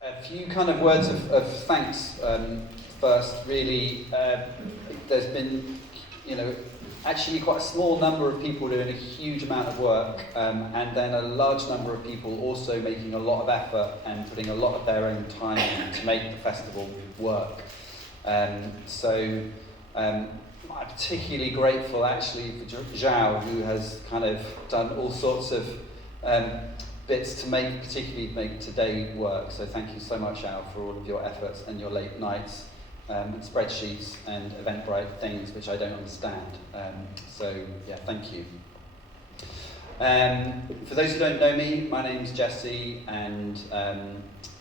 A few kind of words of thanks first. Really, there's been, actually quite a small number of people doing a huge amount of work, and then a large number of people also making a lot of effort and putting a lot of their own time in to make the festival work. So I'm particularly grateful actually for Zhao, who has kind of done all sorts of bits to particularly make today work. So thank you so much, Zhao, for all of your efforts and your late nights and spreadsheets and Eventbrite things which I don't understand. So yeah, thank you. For those who don't know me, my name's Jesse, and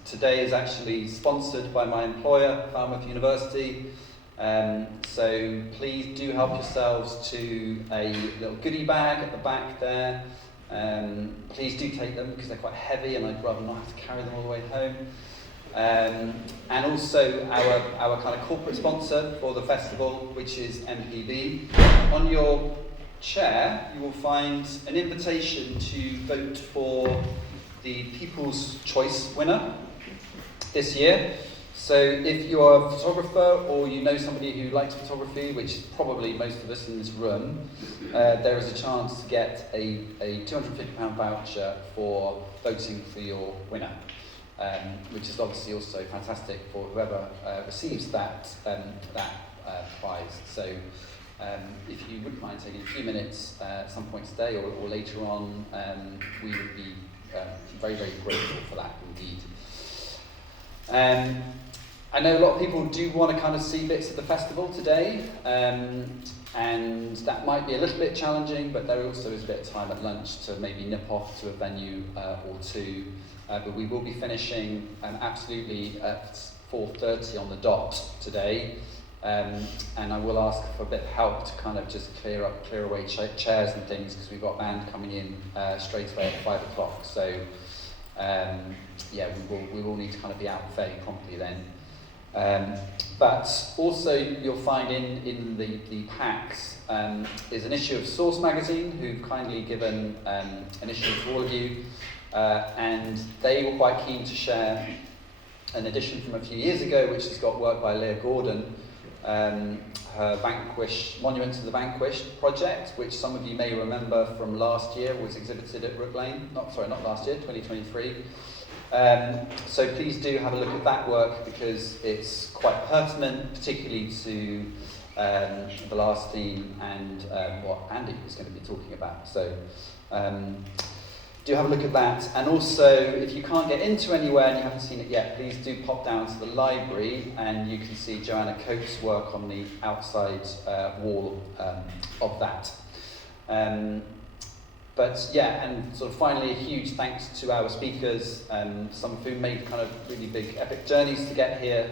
today is actually sponsored by my employer, Falmouth University. So please do help yourselves to a little goodie bag at the back there. Please do take them because they're quite heavy and I'd rather not have to carry them all the way home. And also our kind of corporate sponsor for the festival, which is MPB. On your chair you will find an invitation to vote for the People's Choice winner this year. So if you are a photographer or you know somebody who likes photography, which is probably most of us in this room, there is a chance to get a £250 voucher for voting for your winner, which is obviously also fantastic for whoever receives that prize. So if you wouldn't mind taking a few minutes at some point today or later on, we would be very, very grateful for that indeed. I know a lot of people do want to kind of see bits of the festival today, and that might be a little bit challenging, but there also is a bit of time at lunch to maybe nip off to a venue or two. But we will be finishing absolutely at 4:30 on the dot today, and I will ask for a bit of help to kind of just clear away chairs and things, because we've got a band coming in straight away at 5 o'clock. So yeah, we will need to kind of be out fairly promptly then. But also you'll find in the packs is an issue of Source magazine, who've kindly given an issue to all of you, and they were quite keen to share an edition from a few years ago, which has got work by Leah Gordon, her Monument to the Vanquished project, which some of you may remember from last year, was exhibited at Rook Lane. Not last year, 2023. So please do have a look at that work, because it's quite pertinent, particularly to the last theme and what Andy is going to be talking about. So do have a look at that. And also, if you can't get into anywhere and you haven't seen it yet, please do pop down to the library and you can see Joanna Coates' work on the outside wall of that. But yeah, and sort of finally a huge thanks to our speakers, some of whom made kind of really big epic journeys to get here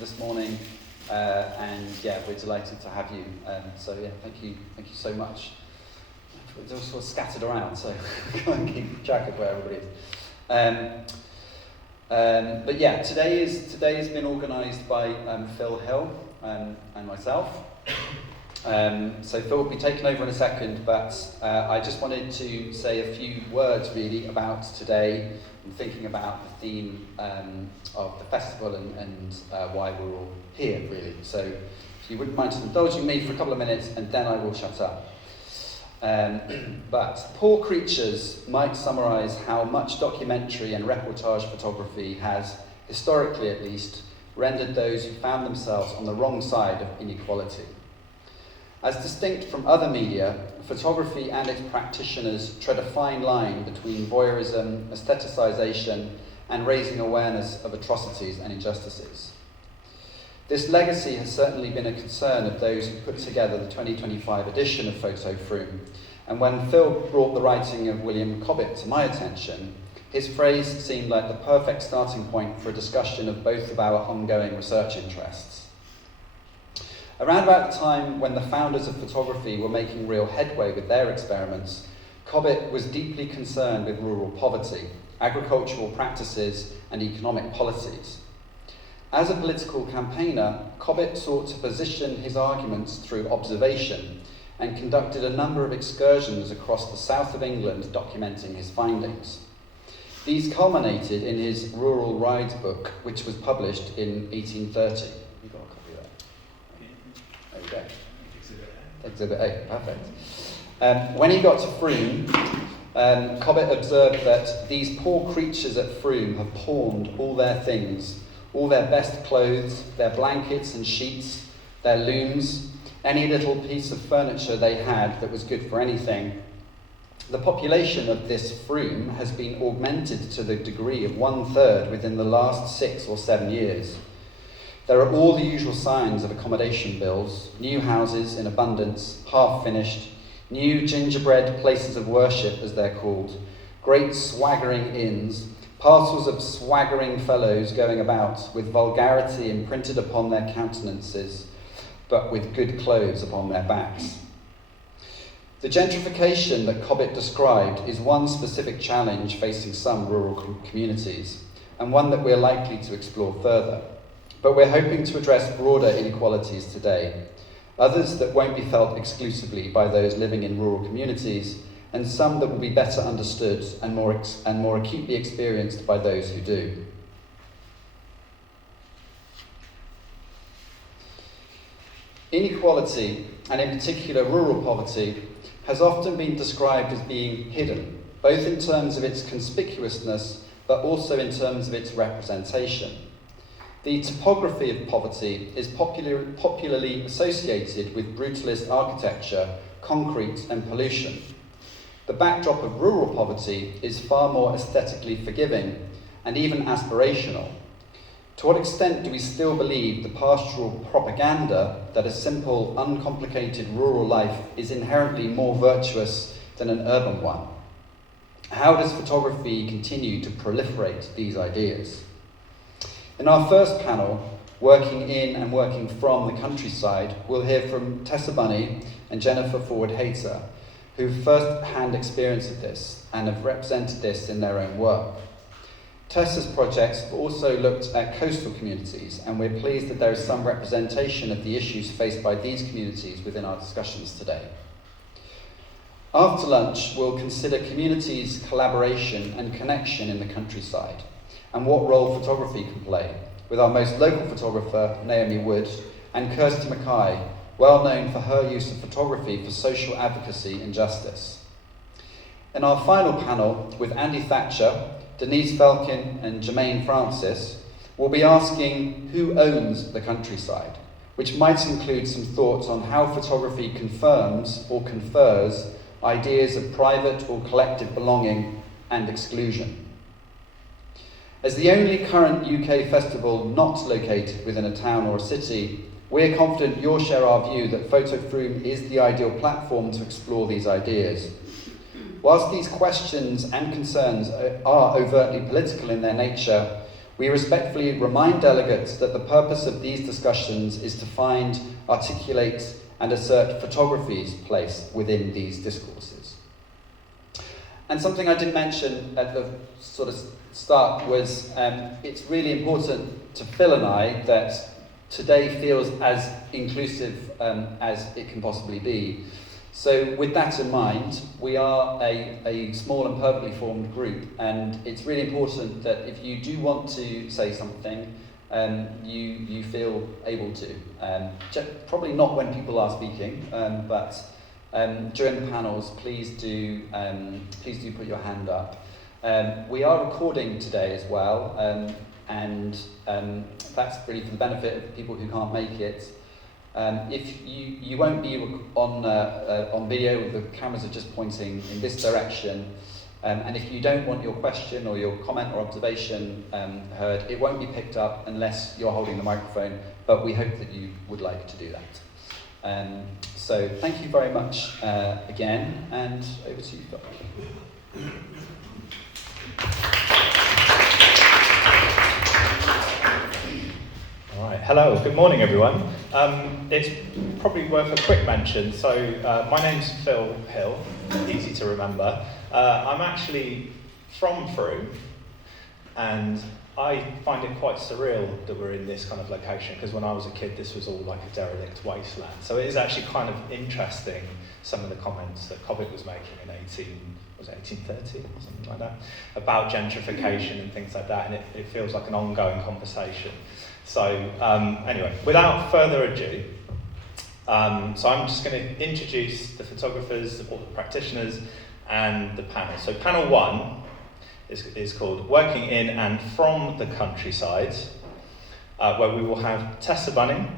this morning, and yeah, we're delighted to have you. So yeah, thank you so much. They're all sort of scattered around, so I can't keep track of where everybody is. But yeah, today has been organised by Phil Hill and myself. So Phil will be taking over in a second, but I just wanted to say a few words really about today and thinking about the theme of the festival and why we're all here really. So if you wouldn't mind just indulging me for a couple of minutes and then I will shut up. But Poor Creatures might summarise how much documentary and reportage photography has, historically at least, rendered those who found themselves on the wrong side of inequality. As distinct from other media, photography and its practitioners tread a fine line between voyeurism, aestheticisation, and raising awareness of atrocities and injustices. This legacy has certainly been a concern of those who put together the 2025 edition of PhotoFrome, and when Phil brought the writing of William Cobbett to my attention, his phrase seemed like the perfect starting point for a discussion of both of our ongoing research interests. Around about the time when the founders of photography were making real headway with their experiments, Cobbett was deeply concerned with rural poverty, agricultural practices, and economic policies. As a political campaigner, Cobbett sought to position his arguments through observation and conducted a number of excursions across the south of England documenting his findings. These culminated in his Rural Rides book, which was published in 1830. You got a copy of that? There we go. Exhibit A, perfect. When he got to Frome, Cobbett observed that these poor creatures at Frome have pawned all their things, all their best clothes, their blankets and sheets, their looms, any little piece of furniture they had that was good for anything. The population of this Frome has been augmented to the degree of 1/3 within the last 6 or 7 years. There are all the usual signs of accommodation bills, new houses in abundance, half-finished, new gingerbread places of worship, as they're called, great swaggering inns, parcels of swaggering fellows going about, with vulgarity imprinted upon their countenances, but with good clothes upon their backs. The gentrification that Cobbett described is one specific challenge facing some rural communities, and one that we're likely to explore further. But we're hoping to address broader inequalities today, others that won't be felt exclusively by those living in rural communities, and some that will be better understood and more acutely experienced by those who do. Inequality, and in particular rural poverty, has often been described as being hidden, both in terms of its conspicuousness, but also in terms of its representation. The topography of poverty is popularly associated with brutalist architecture, concrete and pollution. The backdrop of rural poverty is far more aesthetically forgiving and even aspirational. To what extent do we still believe the pastoral propaganda that a simple, uncomplicated rural life is inherently more virtuous than an urban one? How does photography continue to proliferate these ideas? In our first panel, Working in and Working from the Countryside, we'll hear from Tessa Bunney and Jennifer Forward-Hayter, who've first-hand experience of this and have represented this in their own work. Tessa's projects have also looked at coastal communities, and we're pleased that there is some representation of the issues faced by these communities within our discussions today. After lunch, we'll consider communities' collaboration and connection in the countryside, and what role photography can play, with our most local photographer, Naomi Wood, and Kirsty Mackay, well known for her use of photography for social advocacy and justice. In our final panel, with Andy Thatcher, Denise Felkin and Jermaine Francis, we'll be asking who owns the countryside, which might include some thoughts on how photography confirms or confers ideas of private or collective belonging and exclusion. As the only current UK festival not located within a town or a city, we're confident you'll share our view that PhotoFrome is the ideal platform to explore these ideas. Whilst these questions and concerns are overtly political in their nature, we respectfully remind delegates that the purpose of these discussions is to find, articulate, and assert photography's place within these discourses. And something I didn't mention at the sort of start was it's really important to Phil and I that today feels as inclusive as it can possibly be. So with that in mind, we are a small and perfectly formed group, and it's really important that if you do want to say something, you feel able to. Probably not when people are speaking, but during the panels, please do put your hand up. We are recording today as well, and that's really for the benefit of people who can't make it. If you won't be on video, the cameras are just pointing in this direction, and if you don't want your question or your comment or observation heard, it won't be picked up unless you're holding the microphone, but we hope that you would like to do that. So thank you very much again, and over to you, Phil. All right, hello, good morning everyone. It's probably worth a quick mention. So my name's Phil Hill, easy to remember. I'm actually from Frome, and I find it quite surreal that we're in this kind of location, because when I was a kid this was all like a derelict wasteland. So it is actually kind of interesting, some of the comments that Cobbett was making in 1830 or something like that, about gentrification and things like that, and it feels like an ongoing conversation. So anyway, without further ado, so I'm just going to introduce the photographers, or the practitioners, and the panel. So panel 1 is called Working in and From the Countryside, where we will have Tessa Bunney.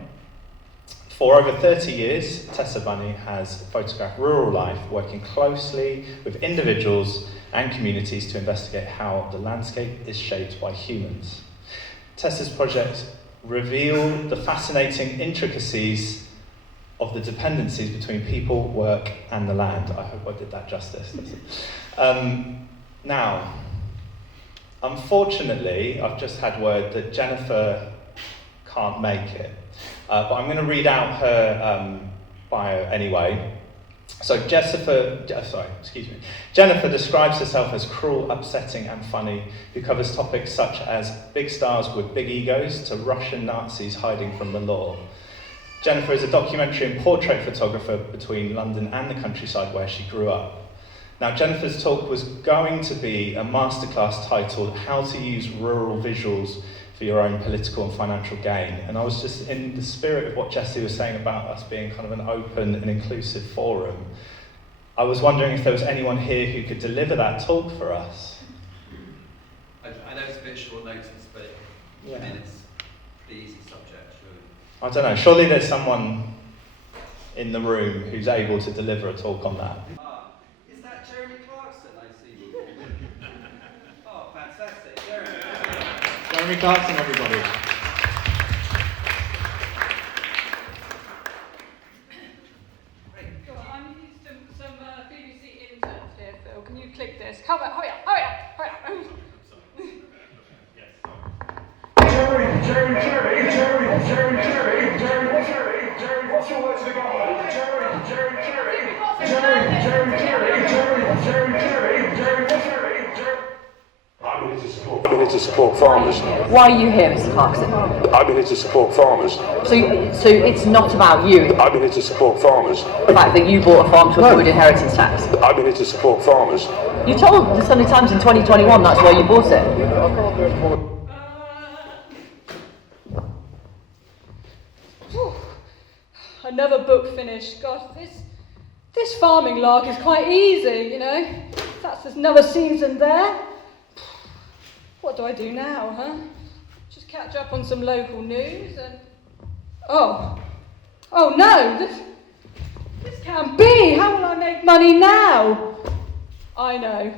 For over 30 years, Tessa Bunney has photographed rural life, working closely with individuals and communities to investigate how the landscape is shaped by humans. Tessa's projects reveal the fascinating intricacies of the dependencies between people, work, and the land. I hope I did that justice. Now, unfortunately, I've just had word that Jennifer can't make it. But I'm going to read out her bio anyway. So Jennifer describes herself as cruel, upsetting and funny, who covers topics such as big stars with big egos to Russian Nazis hiding from the law. Jennifer is a documentary and portrait photographer between London and the countryside where she grew up. Now, Jennifer's talk was going to be a masterclass titled How to Use Rural Visuals for Your Own Political and Financial Gain. And I was just in the spirit of what Jessie was saying about us being kind of an open and inclusive forum. I was wondering if there was anyone here who could deliver that talk for us. I know it's a bit short notice, but yeah. I mean, it's the easy subject, really. I don't know, surely there's someone in the room who's able to deliver a talk on that. Is that Jeremy Clarkson I see? Oh, fantastic, Jeremy. Jeremy Clarkson, everybody. Great. Go on, I need some BBC interns here, Phil. Can you click this? Hurry up, hurry up. Jerry, what's your word to the government? Jerry, I'm here to support farmers. Why are you here, Mr. Clarkson? I'm here to support farmers. So it's not about you. I'm here to support farmers. The fact that you bought a farm to avoid inheritance tax. I'm here to support farmers. You told the Sunday Times in 2021 that's why you bought it. Another book finished. God, this farming lark is quite easy, you know. That's another season there. What do I do now, huh? Just catch up on some local news and... Oh no, this can't be. How will I make money now? I know.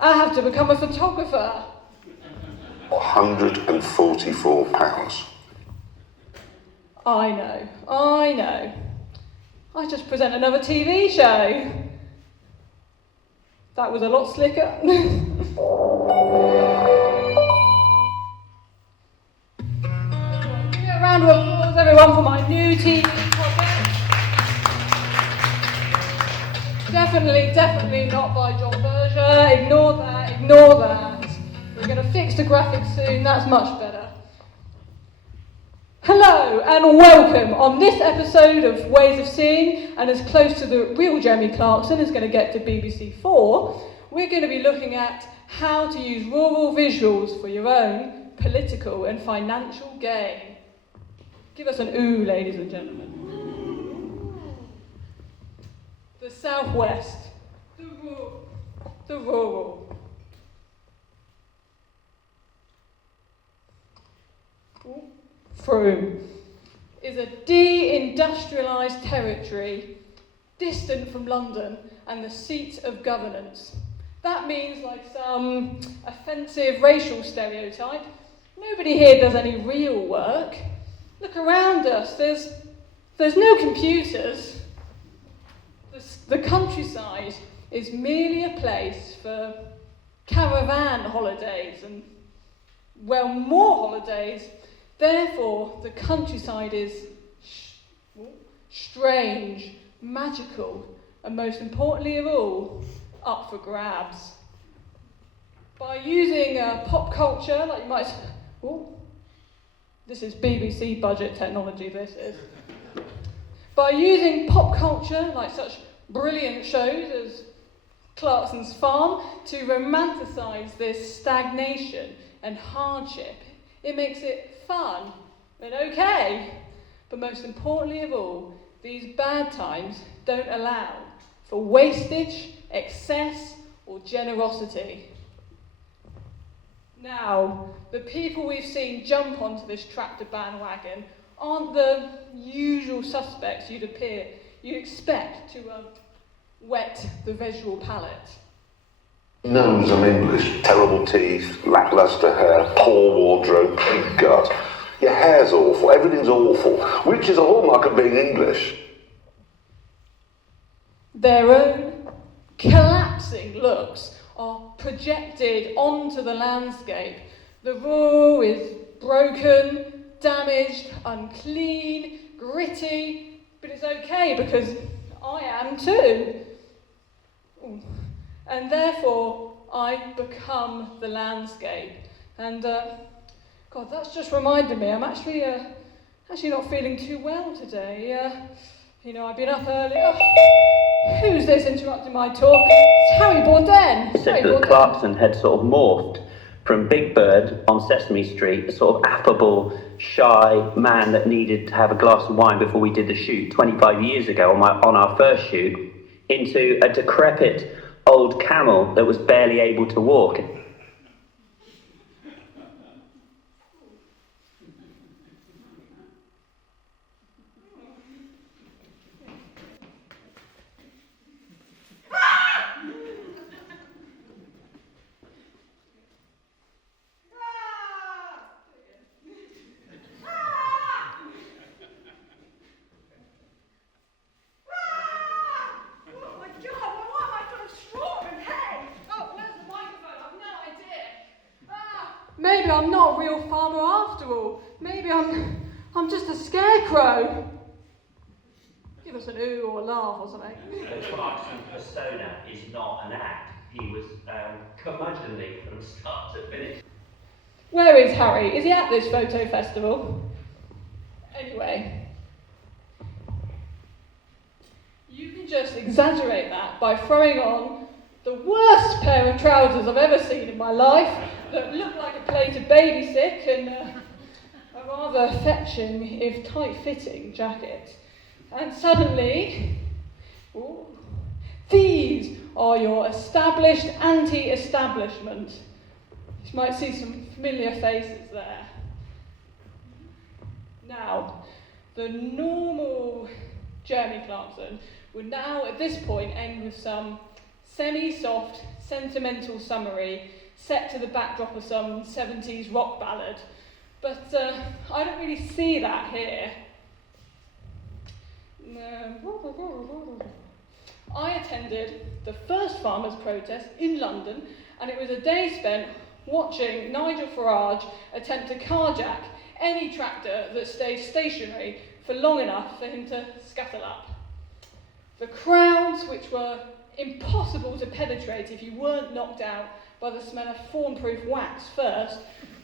I have to become a photographer. £144. I know. I just present another TV show. That was a lot slicker. Give me a round of applause, everyone, for my new TV project. Definitely not by John Berger. Ignore that. We're going to fix the graphics soon, that's much better. Hello and welcome on this episode of Ways of Seeing, and as close to the real Jeremy Clarkson is going to get to BBC 4, we're going to be looking at how to use rural visuals for your own political and financial gain. Give us an ooh, ladies and gentlemen. The Southwest, the rural. Frome is a de-industrialised territory distant from London and the seat of governance. That means, like some offensive racial stereotype, nobody here does any real work. Look around us, there's no computers. The countryside is merely a place for caravan holidays and, well, more holidays. Therefore, the countryside is strange, magical, and most importantly of all, up for grabs. By using pop culture, like you might Ooh. This is BBC budget technology, this is. By using pop culture, like such brilliant shows as Clarkson's Farm, to romanticise this stagnation and hardship, it makes it fun and okay. But most importantly of all, these bad times don't allow for wastage, excess, or generosity. Now, the people we've seen jump onto this tractor bandwagon aren't the usual suspects you'd expect to wet the visual palate. Knows I'm English, terrible teeth, lacklustre hair, poor wardrobe, big gut. Your hair's awful, everything's awful, which is a hallmark of being English. Their own collapsing looks are projected onto the landscape. The raw is broken, damaged, unclean, gritty, but it's okay because I am too. And therefore, I become the landscape. And God, that's just reminded me, I'm actually not feeling too well today. I've been up early. Oh, who's this interrupting my talk? It's Harry Bourdain. Said that Clarkson had sort of morphed from Big Bird on Sesame Street, a sort of affable, shy man that needed to have a glass of wine before we did the shoot 25 years ago on our first shoot, into a decrepit old camel that was barely able to walk. Maybe I'm not a real farmer after all. Maybe I'm just a scarecrow. Give us an ooh or a laugh or something. The Clarkson persona is not an act. He was curmudgeonly from start to finish. Where is Harry? Is he at this photo festival? Anyway, you can just exaggerate that by throwing on the worst pair of trousers I've ever seen in my life that look like a plate of baby sick and a rather fetching, if tight-fitting, jacket. And suddenly, ooh, these are your established anti-establishment. You might see some familiar faces there. Now, the normal Jeremy Clarkson would now, at this point, end with some semi-soft, sentimental summary set to the backdrop of some 70s rock ballad. But I don't really see that here. I attended the first farmers' protest in London, and it was a day spent watching Nigel Farage attempt to carjack any tractor that stayed stationary for long enough for him to scuttle up. The crowds, which were impossible to penetrate if you weren't knocked out by the smell of fawn-proof wax first,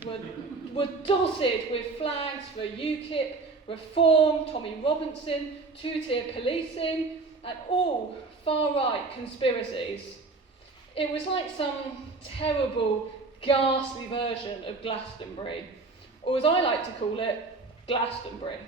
were dotted with flags for UKIP, Reform, Tommy Robinson, two-tier policing, and all far-right conspiracies. It was like some terrible, ghastly version of Glastonbury, or as I like to call it, Glastonbury.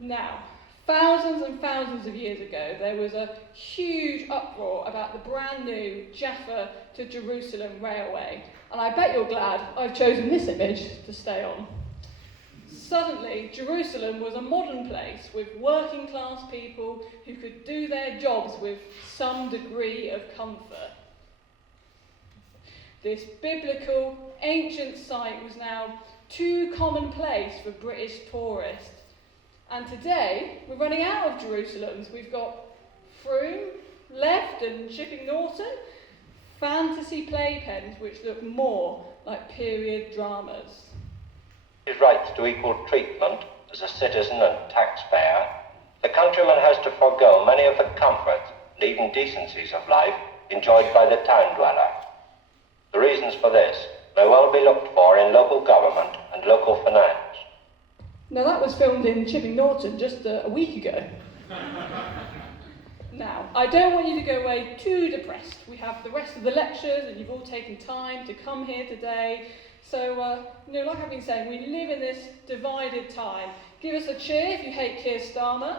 Now, thousands and thousands of years ago, there was a huge uproar about the brand new Jaffa to Jerusalem railway, and I bet you're glad I've chosen this image to stay on. Suddenly, Jerusalem was a modern place with working class people who could do their jobs with some degree of comfort. This biblical, ancient site was now too commonplace for British tourists. And today, we're running out of Jerusalems. We've got Frome left and Chipping Norton, fantasy playpens which look more like period dramas. His rights to equal treatment as a citizen and taxpayer, the countryman has to forego many of the comforts and even decencies of life enjoyed by the town dweller. The reasons for this may well be looked for in local government and local finance. Now that was filmed in Chipping Norton just a week ago. Now, I don't want you to go away too depressed. We have the rest of the lectures and you've all taken time to come here today. So, like I've been saying, we live in this divided time. Give us a cheer if you hate Keir Starmer.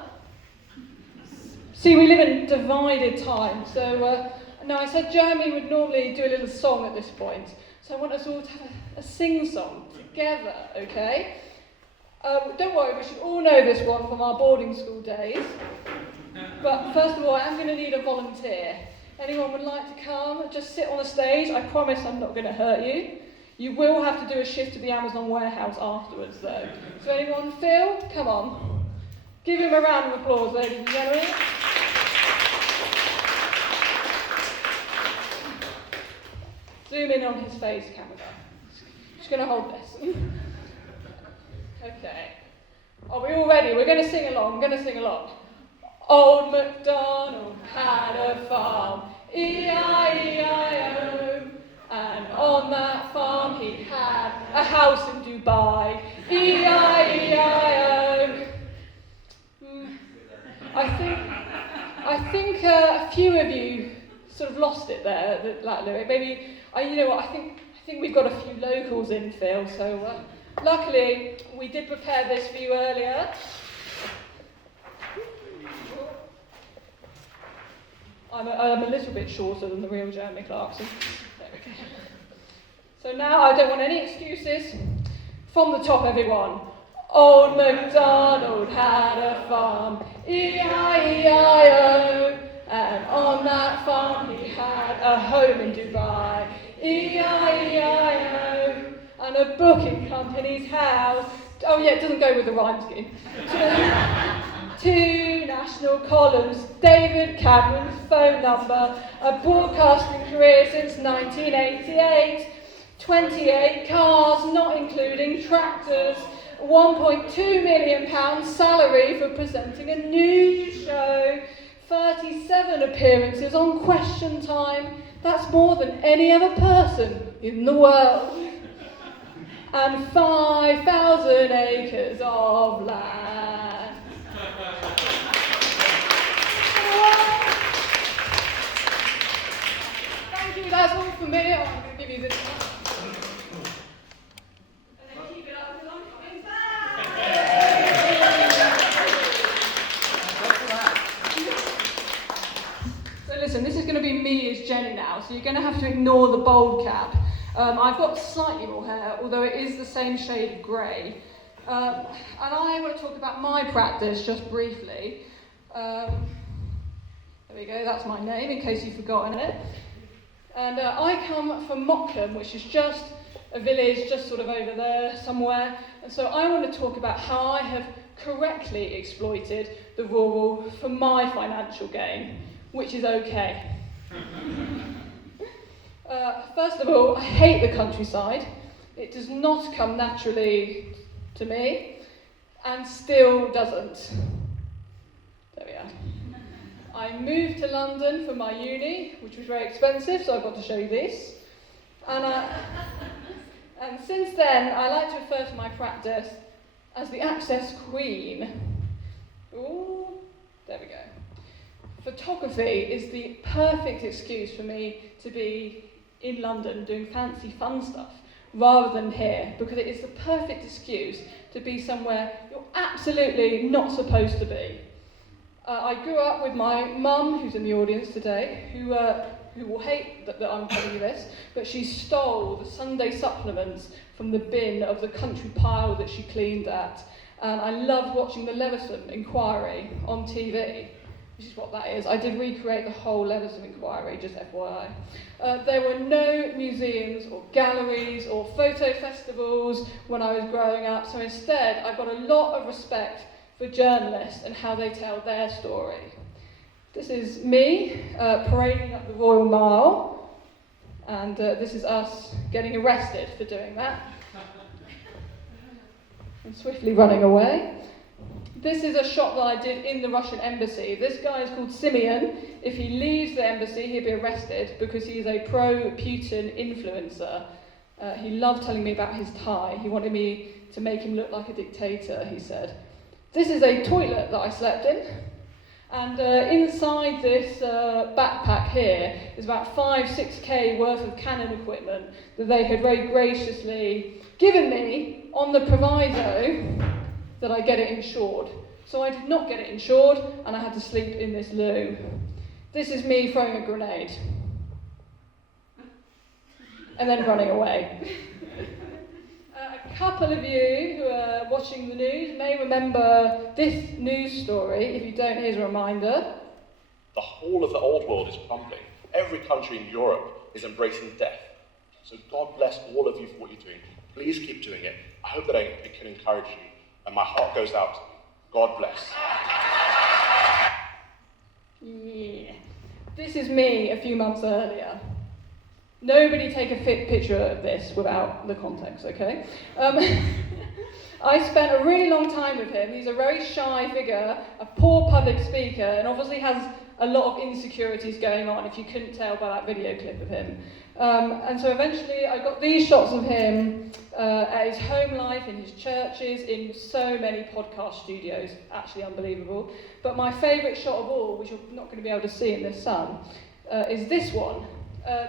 See, we live in divided time. So, now I said Jeremy would normally do a little song at this point. So I want us all to have a sing-song together, okay? Don't worry, we should all know this one from our boarding school days. But first of all, I'm going to need a volunteer. Anyone would like to come? Just sit on the stage. I promise I'm not going to hurt you. You will have to do a shift to the Amazon warehouse afterwards, though. So anyone, Phil? Come on. Give him a round of applause, ladies and gentlemen. Zoom in on his face, camera. Just going to hold this. Okay. Are we all ready? We're going to sing along. We're going to sing along. Old MacDonald had a farm, E-I-E-I-O, and on that farm he had a house in Dubai, E-I-E-I-O. I think a few of you sort of lost it there, that lyric. Maybe, you know what? I think we've got a few locals in, Phil. So luckily we did prepare this for you earlier. I'm a little bit shorter than the real Jeremy Clarkson. There we go. So now I don't want any excuses. From the top, everyone. Old MacDonald had a farm, E-I-E-I-O, and on that farm he had a home in Dubai, E-I-E-I-O, and a booking company's house. Oh yeah, it doesn't go with the rhyme scheme. Two national columns, David Cameron's phone number, a broadcasting career since 1988, 28 cars, not including tractors, £1.2 million salary for presenting a news show, 37 appearances on Question Time, that's more than any other person in the world, and 5,000 acres of land. Thank you, that's all from me. I'm going to give you this one. And then keep it up because I'm coming back. So listen, this is going to be me as Jenny now, so you're going to have to ignore the bold cap. I've got slightly more hair, although it is the same shade of grey. And I want to talk about my practice just briefly. There we go, that's my name, in case you've forgotten it. And I come from Mockham, which is just a village just sort of over there somewhere. And so I want to talk about how I have correctly exploited the rural for my financial gain, which is okay. First of all, I hate the countryside. It does not come naturally to me, and still doesn't. There we are. I moved to London for my uni, which was very expensive, so I've got to show you this. And since then, I like to refer to my practice as the Access Queen. Ooh, there we go. Photography is the perfect excuse for me to be in London doing fancy fun stuff, rather than here, because it is the perfect excuse to be somewhere you're absolutely not supposed to be. I grew up with my mum, who's in the audience today, who will hate that I'm telling you this, but she stole the Sunday supplements from the bin of the country pile that she cleaned at. And I loved watching the Leveson Inquiry on TV, which is what that is. I did recreate the whole Leveson Inquiry, just FYI. There were no museums or galleries or photo festivals when I was growing up, so instead I got a lot of respect for journalists and how they tell their story. This is me parading up the Royal Mile, and this is us getting arrested for doing that. And swiftly running away. This is a shot that I did in the Russian embassy. This guy is called Simeon. If he leaves the embassy, he'll be arrested because he is a pro-Putin influencer. He loved telling me about his tie. He wanted me to make him look like a dictator, he said. This is a toilet that I slept in. And inside this backpack here is about 5-6k worth of Canon equipment that they had very graciously given me on the proviso that I get it insured. So I did not get it insured, and I had to sleep in this loo. This is me throwing a grenade. And then running away. A couple of you who are watching the news may remember this news story. If you don't, here's a reminder. The whole of the old world is crumbling. Every country in Europe is embracing death. So God bless all of you for what you're doing. Please keep doing it. I hope that it can encourage you. And my heart goes out to you. God bless. Yeah. This is me a few months earlier. Nobody take a fit picture of this without the context, okay? I spent a really long time with him. He's a very shy figure, a poor public speaker, and obviously has a lot of insecurities going on, if you couldn't tell by that video clip of him. And so eventually I got these shots of him at his home life, in his churches, in so many podcast studios, actually unbelievable. But my favourite shot of all, which you're not going to be able to see in this sun, is this one.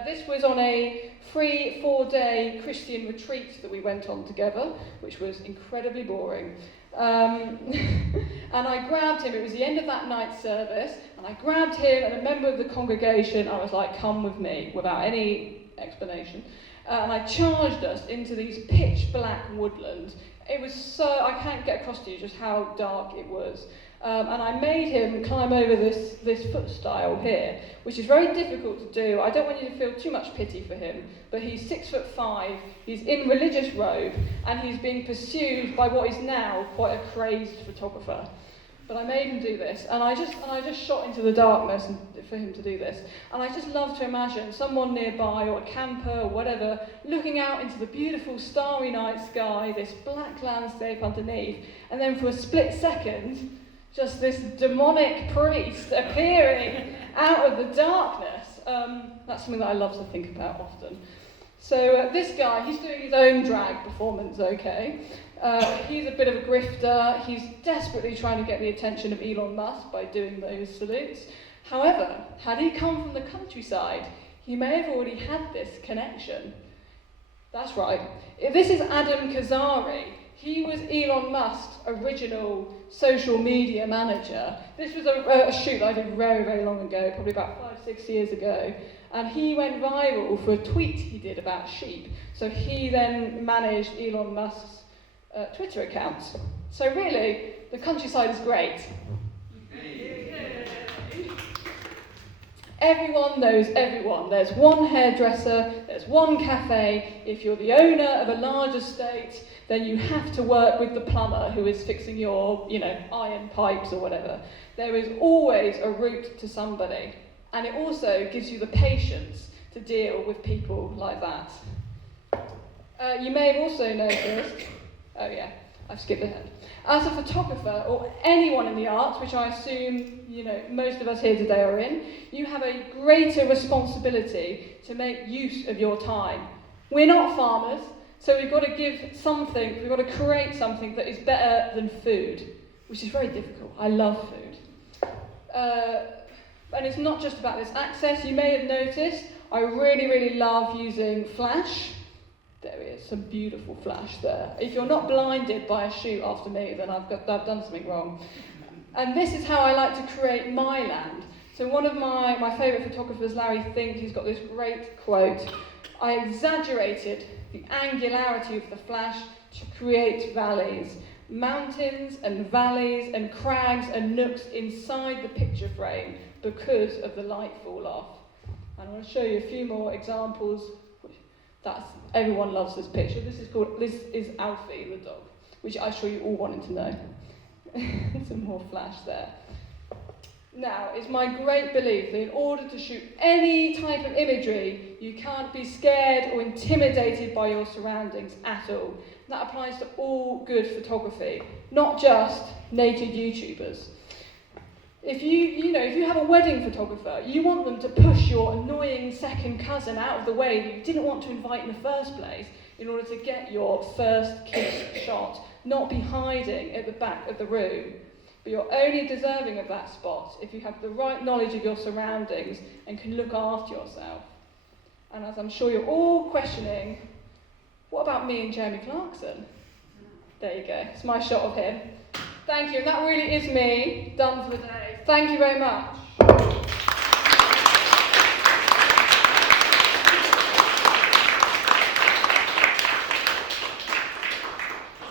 This was on a free 4-day Christian retreat that we went on together, which was incredibly boring. And I grabbed him, it was the end of that night's service, and I grabbed him and a member of the congregation. I was like, come with me, without any explanation. And I charged us into these pitch black woodlands. It was so, I can't get across to you just how dark it was. And I made him climb over this foot stile here, which is very difficult to do. I don't want you to feel too much pity for him, but he's 6'5", he's in religious robe, and he's being pursued by what is now quite a crazed photographer. But I made him do this, and I just shot into the darkness for him to do this. And I just love to imagine someone nearby, or a camper, or whatever, looking out into the beautiful starry night sky, this black landscape underneath, and then for a split second, just this demonic priest appearing out of the darkness. That's something that I love to think about often. So this guy, he's doing his own drag performance, okay? He's a bit of a grifter. He's desperately trying to get the attention of Elon Musk by doing those salutes. However, had he come from the countryside, he may have already had this connection. That's right. This is Adam Kazari. He was Elon Musk's original social media manager. This was a shoot that I did very, very long ago, probably about 5-6 years ago. And he went viral for a tweet he did about sheep. So he then managed Elon Musk's Twitter accounts. So really, the countryside is great. Everyone knows everyone. There's one hairdresser, there's one cafe. If you're the owner of a large estate, then you have to work with the plumber who is fixing your, iron pipes or whatever. There is always a route to somebody. And it also gives you the patience to deal with people like that. You may have also noticed, oh yeah, I've skipped ahead. As a photographer, or anyone in the arts, which I assume, most of us here today are in, you have a greater responsibility to make use of your time. We're not farmers, so we've got to we've got to create something that is better than food, which is very difficult. I love food. And it's not just about this access. You may have noticed, I really, really love using flash. There is some beautiful flash there. If you're not blinded by a shoot after me, then I've done something wrong. And this is how I like to create my land. So one of my favourite photographers, Larry Fink, he's got this great quote. I exaggerated the angularity of the flash to create valleys. Mountains and valleys and crags and nooks inside the picture frame because of the light fall off. And I'm going to show you a few more examples. Everyone loves this picture. This is Alfie the dog, which I'm sure you all wanted to know. Some more flash there. Now, it's my great belief that in order to shoot any type of imagery, you can't be scared or intimidated by your surroundings at all. That applies to all good photography, not just naked YouTubers. If you have a wedding photographer, you want them to push your annoying second cousin out of the way that you didn't want to invite in the first place in order to get your first kiss shot, not be hiding at the back of the room. But you're only deserving of that spot if you have the right knowledge of your surroundings and can look after yourself. And as I'm sure you're all questioning, what about me and Jeremy Clarkson? There you go, it's my shot of him. Thank you, and that really is me, done for the day. Thank you very much.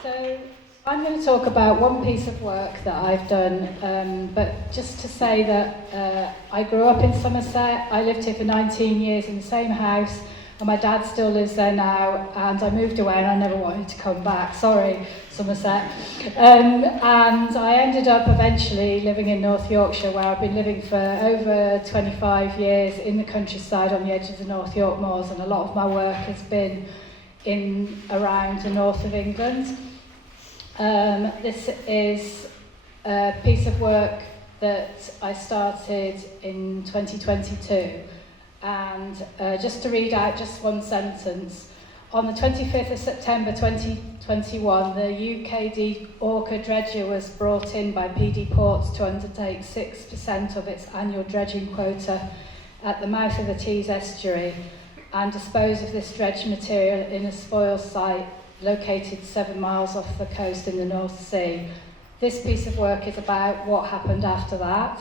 So I'm going to talk about one piece of work that I've done, but just to say that I grew up in Somerset. I lived here for 19 years in the same house, and my dad still lives there now, and I moved away and I never wanted to come back. Sorry, Somerset. And I ended up eventually living in North Yorkshire, where I've been living for over 25 years in the countryside on the edge of the North York Moors, and a lot of my work has been in around the north of England. This is a piece of work that I started in 2022. And just to read out just one sentence, on the 25th of September 2021, the UKD Orca dredger was brought in by PD Ports to undertake 6% of its annual dredging quota at the mouth of the Tees estuary and dispose of this dredged material in a spoil site located 7 miles off the coast in the North Sea. This piece of work is about what happened after that.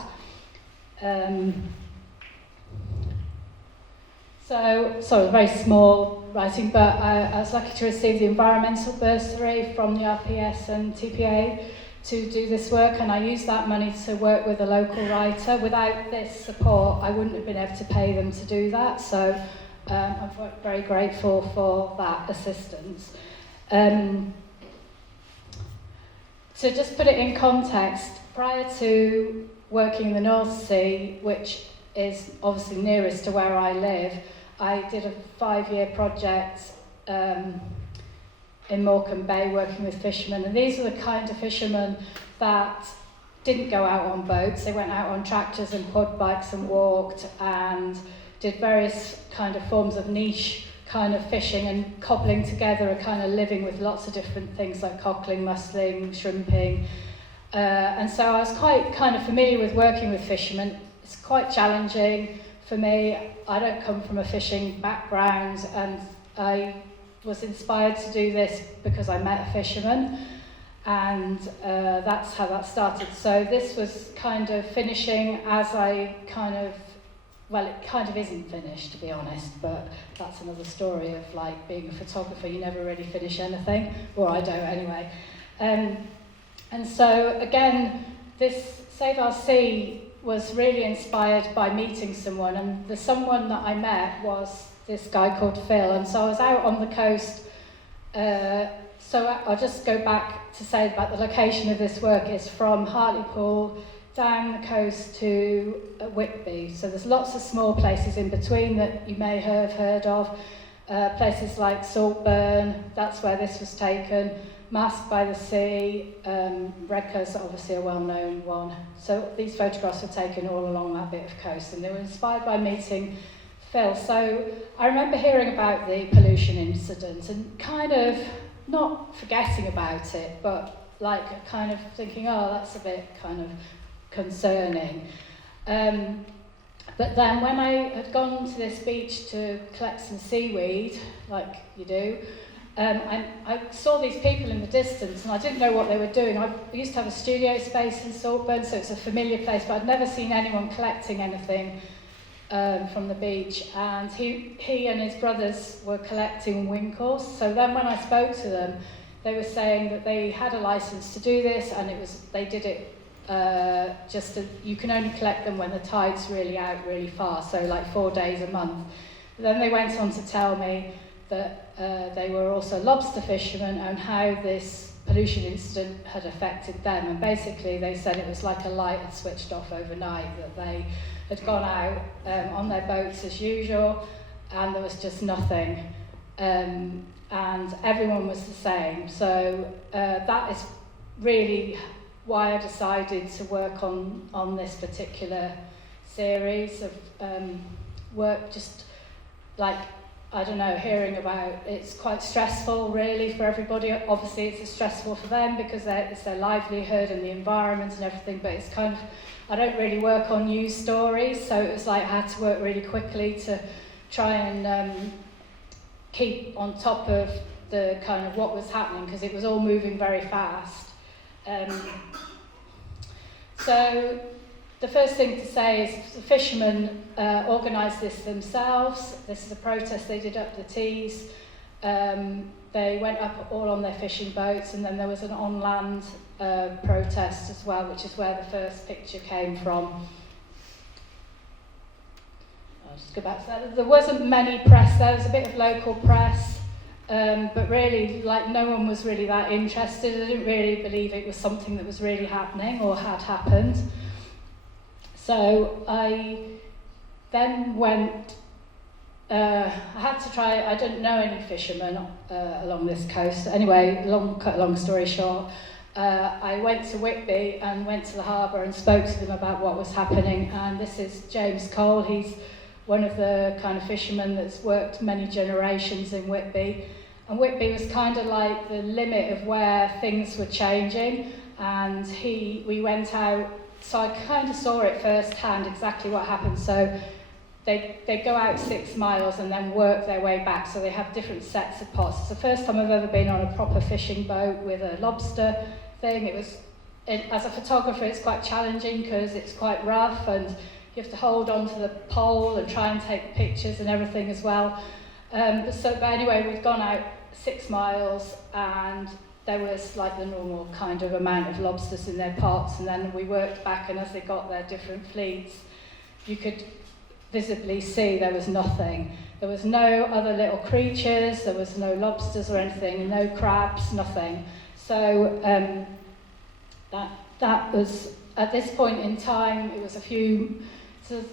So very small writing, but I was lucky to receive the environmental bursary from the RPS and TPA to do this work, and I used that money to work with a local writer. Without this support, I wouldn't have been able to pay them to do that, so I'm very grateful for that assistance. To just put it in context, prior to working in the North Sea, which is obviously nearest to where I live, I did a 5-year project in Morecambe Bay working with fishermen, and these are the kind of fishermen that didn't go out on boats. They went out on tractors and quad bikes and walked and did various kind of forms of niche kind of fishing and cobbling together a kind of living with lots of different things like cockling, mussling, shrimping. And so I was quite kind of familiar with working with fishermen. It's quite challenging for me. I don't come from a fishing background, and I was inspired to do this because I met a fisherman, and that's how that started. So this was kind of finishing as I kind of, well, it kind of isn't finished, to be honest, but that's another story of like being a photographer. You never really finish anything, or I don't anyway. And so again, this Save Our Sea was really inspired by meeting someone, and the someone that I met was this guy called Phil, and so I was out on the coast. So I'll just go back to say about the location of this work is from Hartlepool down the coast to Whitby. So there's lots of small places in between that you may have heard of. Places like Saltburn, that's where this was taken. Mask by the Sea, Redco's obviously a well-known one. So these photographs were taken all along that bit of coast, and they were inspired by meeting Phil. So I remember hearing about the pollution incident and kind of not forgetting about it, but like kind of thinking, oh, that's a bit kind of concerning. But then when I had gone to this beach to collect some seaweed, like you do, I saw these people in the distance, and I didn't know what they were doing. I used to have a studio space in Saltburn, so it's a familiar place, but I'd never seen anyone collecting anything from the beach. And he and his brothers were collecting winkles. So then when I spoke to them, they were saying that they had a license to do this, and they did it you can only collect them when the tide's really out really far, so like 4 days a month. But then they went on to tell me that they were also lobster fishermen and how this pollution incident had affected them. And basically they said it was like a light had switched off overnight, that they had gone out on their boats as usual, and there was just nothing. And everyone was the same. So that is really why I decided to work on this particular series of work. Just like, I don't know, hearing about it's quite stressful really for everybody. Obviously it's stressful for them because it's their livelihood and the environment and everything, but it's kind of, I don't really work on news stories, so it was like I had to work really quickly to try and keep on top of the kind of what was happening, because it was all moving very fast. So the first thing to say is the fishermen organised this themselves. This is a protest they did up the Tees. They went up all on their fishing boats, and then there was an on-land protest as well, which is where the first picture came from. I'll just go back to that. There wasn't many press there. There was a bit of local press, but really, like, no one was really that interested. I didn't really believe it was something that was really happening or had happened. So I then went, I had to try, I didn't know any fishermen along this coast. Anyway, cut a long story short, I went to Whitby and went to the harbour and spoke to them about what was happening. And this is James Cole. He's one of the kind of fishermen that's worked many generations in Whitby. And Whitby was kind of like the limit of where things were changing. And we went out, so I kind of saw it firsthand exactly what happened. So they go out 6 miles and then work their way back. So they have different sets of pots. It's the first time I've ever been on a proper fishing boat with a lobster thing. As a photographer, it's quite challenging because it's quite rough and you have to hold on to the pole and try and take pictures and everything as well. But anyway, we'd gone out 6 miles and there was like the normal kind of amount of lobsters in their pots, and then we worked back, and as they got their different fleets, you could visibly see there was nothing. There was no other little creatures, there was no lobsters or anything, no crabs, nothing. So that was, at this point in time, it was a few,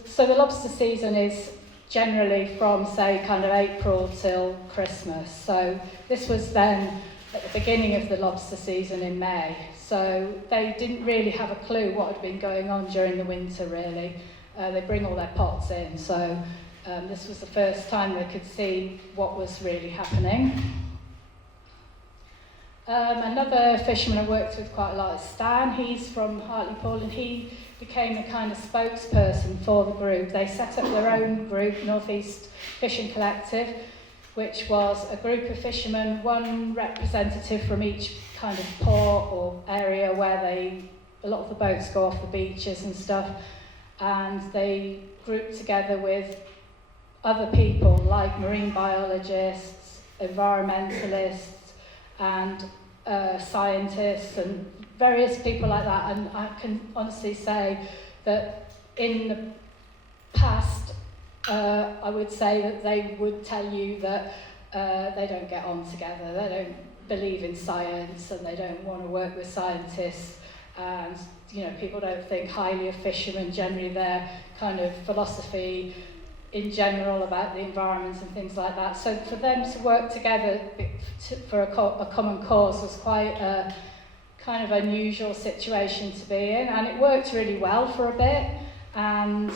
so the lobster season is generally from, say, kind of April till Christmas. So this was then at the beginning of the lobster season in May. So they didn't really have a clue what had been going on during the winter, really. They bring all their pots in, so this was the first time they could see what was really happening. Another fisherman I worked with quite a lot is Stan. He's from Hartlepool, and he became a kind of spokesperson for the group. They set up their own group, North East Fishing Collective, which was a group of fishermen, one representative from each kind of port or area where a lot of the boats go off the beaches and stuff, and they grouped together with other people like marine biologists, environmentalists, and scientists, and various people like that. And I can honestly say that in the past, I would say that they would tell you that they don't get on together, they don't believe in science, and they don't want to work with scientists, and people don't think highly of fishermen. Generally, their kind of philosophy in general about the environment and things like that. So for them to work together for a common cause was quite a kind of unusual situation to be in, and it worked really well for a bit. And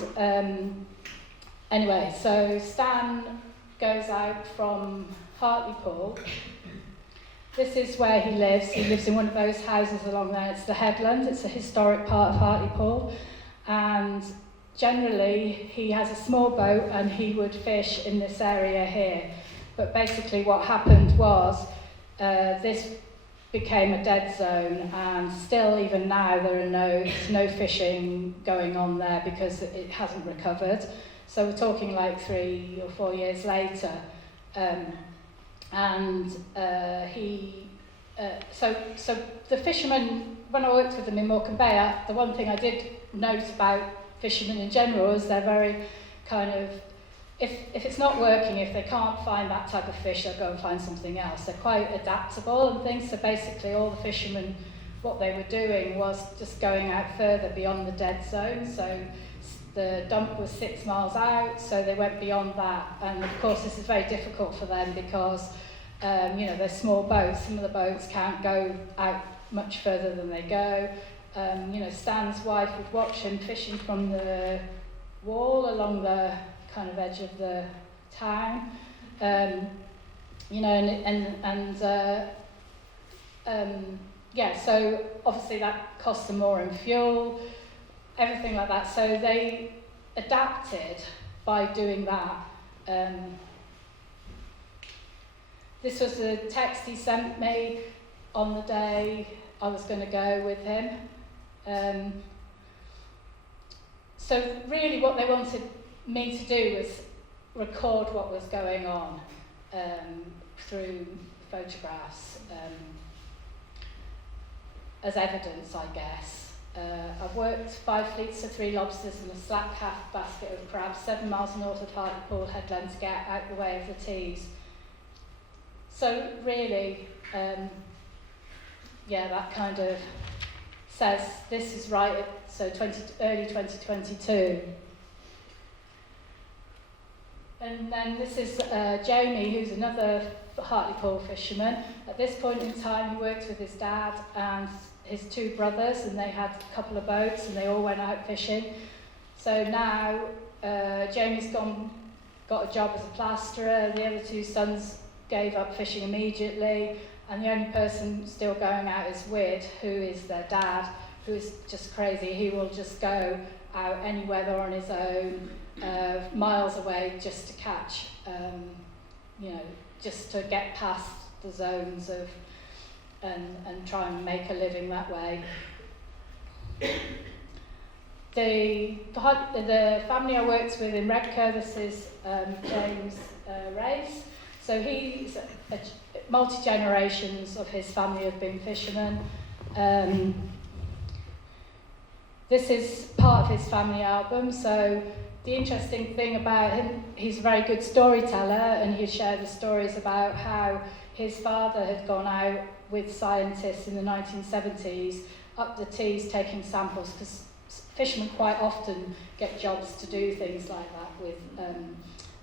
anyway, so Stan goes out from Hartlepool. This is where he lives. He lives in one of those houses along there. It's the Headland. It's a historic part of Hartlepool. And generally, he has a small boat and he would fish in this area here. But basically what happened was this became a dead zone, and still even now there's no fishing going on there because it hasn't recovered. So we're talking like 3 or 4 years later. So the fishermen, when I worked with them in Morecambe Bay, the one thing I did note about fishermen in general is they're very kind of, if it's not working, if they can't find that type of fish, they'll go and find something else. They're quite adaptable and things. So basically all the fishermen, what they were doing was just going out further beyond the dead zone. So the dump was 6 miles out, so they went beyond that. And of course this is very difficult for them because they're small boats. Some of the boats can't go out much further than they go. Stan's wife would watch him fishing from the wall along the kind of edge of the town. So obviously that cost them more in fuel, everything like that. So they adapted by doing that. This was the text he sent me on the day I was going to go with him. So really what they wanted me to do was record what was going on through photographs as evidence, I guess. I've worked 5 fleets of 3 lobsters and a slack half basket of crabs 7 miles north of Hartlepool headland to get out the way of the Tees. So really, that kind of says this is right, so early 2022. And then this is Jamie, who's another Hartlepool fisherman. At this point in time, he worked with his dad and his 2 brothers, and they had a couple of boats, and they all went out fishing. So now Jamie's got a job as a plasterer. The other 2 sons gave up fishing immediately, and the only person still going out is Wid, who is their dad, who is just crazy. He will just go out any weather on his own, miles away, just to catch, just to get past the zones of and try and make a living that way. The family I worked with in Redcar, this is James Race. So he's multi-generations of his family have been fishermen. This is part of his family album. So the interesting thing about him, he's a very good storyteller, and he'd share the stories about how his father had gone out with scientists in the 1970s up the Tees taking samples, because fishermen quite often get jobs to do things like that with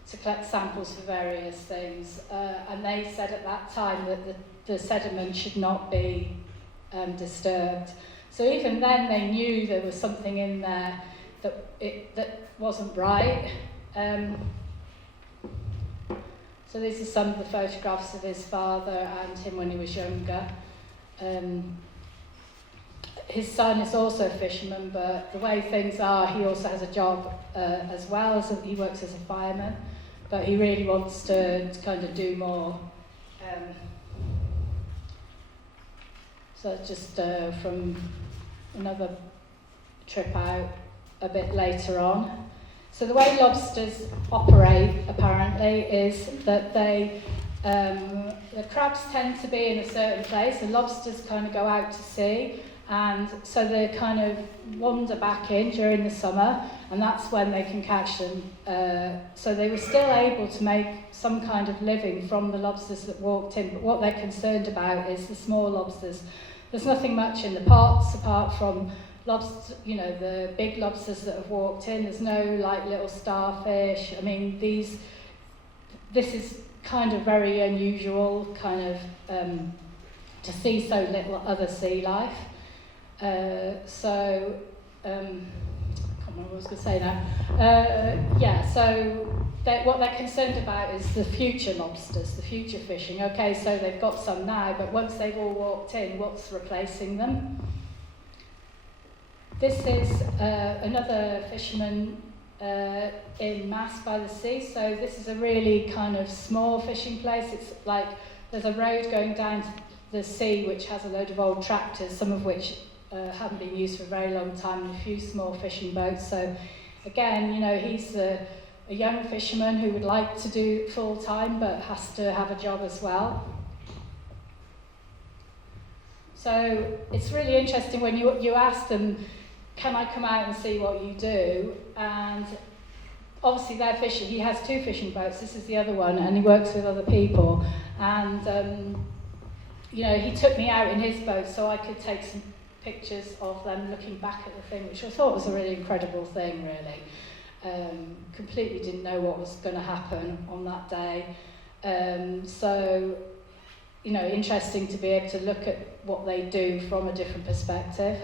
to collect samples for various things, and they said at that time that the sediment should not be disturbed. So even then they knew there was something in there that wasn't right. So these are some of the photographs of his father and him when he was younger. His son is also a fisherman, but the way things are, he also has a job as well. He works as a fireman, but he really wants to kind of do more. So just from another trip out a bit later on. So the way lobsters operate, apparently, is that the crabs tend to be in a certain place, and lobsters kind of go out to sea, and so they kind of wander back in during the summer, and that's when they can catch them. So they were still able to make some kind of living from the lobsters that walked in, but what they're concerned about is the small lobsters. There's nothing much in the pots apart from lobster, the big lobsters that have walked in. There's no little starfish. I mean, this is kind of very unusual, to see so little other sea life. So I can't remember what I was going to say now. So what they're concerned about is the future lobsters, the future fishing. Okay, so they've got some now, but once they've all walked in, what's replacing them? This is another fisherman in Mass by the sea. So this is a really kind of small fishing place. It's like there's a road going down to the sea which has a load of old tractors, some of which haven't been used for a very long time, and a few small fishing boats. So again, he's a young fisherman who would like to do full time but has to have a job as well. So it's really interesting when you ask them, can I come out and see what you do? And obviously they're fishing. He has 2 fishing boats. This is the other one, and he works with other people. And he took me out in his boat so I could take some pictures of them looking back at the thing, which I thought was a really incredible thing, really. Completely didn't know what was going to happen on that day. So, interesting to be able to look at what they do from a different perspective.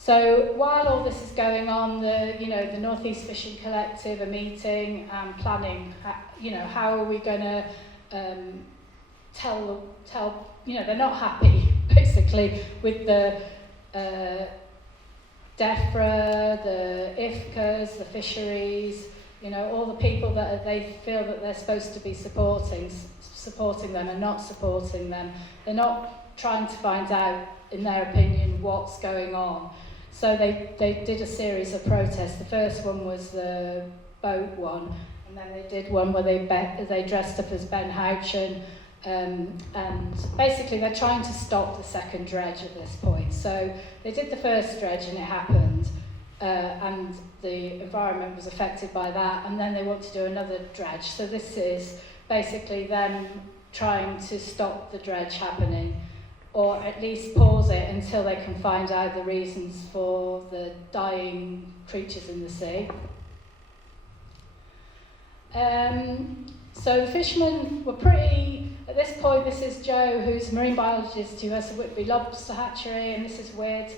So while all this is going on, the North East Fishing Collective are meeting and planning, how are we going to tell, they're not happy, basically, with the DEFRA, the IFCAs, the fisheries, all the people that they feel that they're supposed to be supporting them and not supporting them. They're not trying to find out, in their opinion, what's going on. So they did a series of protests. The first one was the boat one, and then they did one where they dressed up as Ben Houchen, and basically they're trying to stop the second dredge at this point. So they did the first dredge and it happened, and the environment was affected by that, and then they want to do another dredge. So this is basically them trying to stop the dredge happening, or at least pause it until they can find out the reasons for the dying creatures in the sea. So the fishermen were pretty, at this point, this is Joe, who's a marine biologist who has a Whitby lobster hatchery, and this is Weird.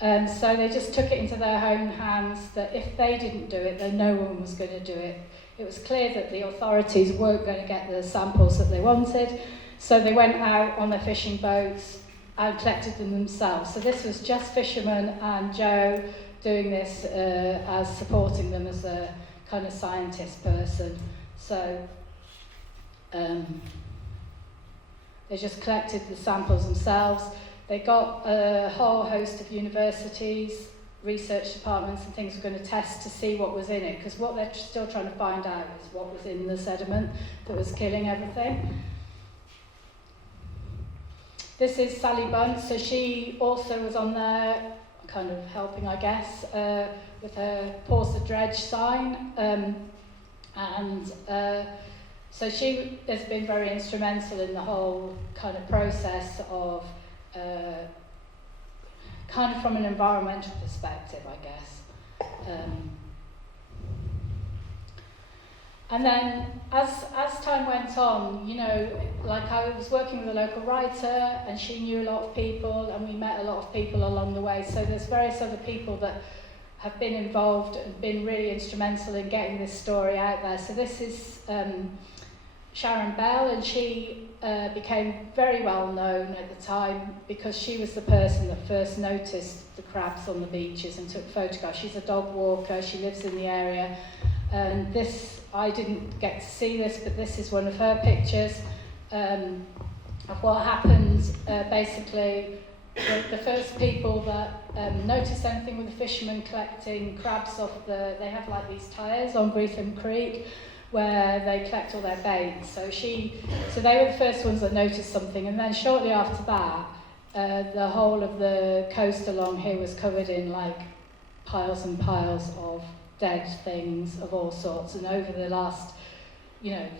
So they just took it into their own hands that if they didn't do it, then no one was going to do it. It was clear that the authorities weren't going to get the samples that they wanted, so they went out on their fishing boats and collected them themselves. So this was just fishermen and Joe doing this as supporting them as a kind of scientist person. So they just collected the samples themselves. They got a whole host of universities, research departments and things were going to test to see what was in it, because what they're still trying to find out is what was in the sediment that was killing everything. This is Sally Bunt, so she also was on there, kind of helping, I guess, with her Pause the Dredge sign. So she has been very instrumental in the whole kind of process of, kind of from an environmental perspective, I guess. And then as time went on, like I was working with a local writer and she knew a lot of people and we met a lot of people along the way. So there's various other people that have been involved and been really instrumental in getting this story out there. So this is Sharon Bell, and she became very well known at the time because she was the person that first noticed the crabs on the beaches and took photographs. She's a dog walker, she lives in the area, and this, I didn't get to see this, but this is one of her pictures of what happened. Basically, the first people that noticed anything with the fishermen collecting crabs off they have like these tyres on Greetham Creek, where they collect all their bait. So they were the first ones that noticed something, and then shortly after that, the whole of the coast along here was covered in like piles and piles of dead things of all sorts. And over the last,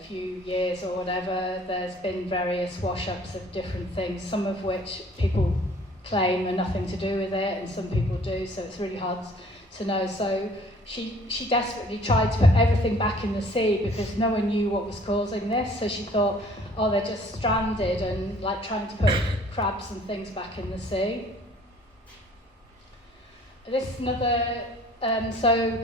few years or whatever, there's been various wash-ups of different things, some of which people claim are nothing to do with it, and some people do. So it's really hard to know. So she desperately tried to put everything back in the sea because no one knew what was causing this. So she thought, oh, they're just stranded, and like trying to put crabs and things back in the sea. This is another, so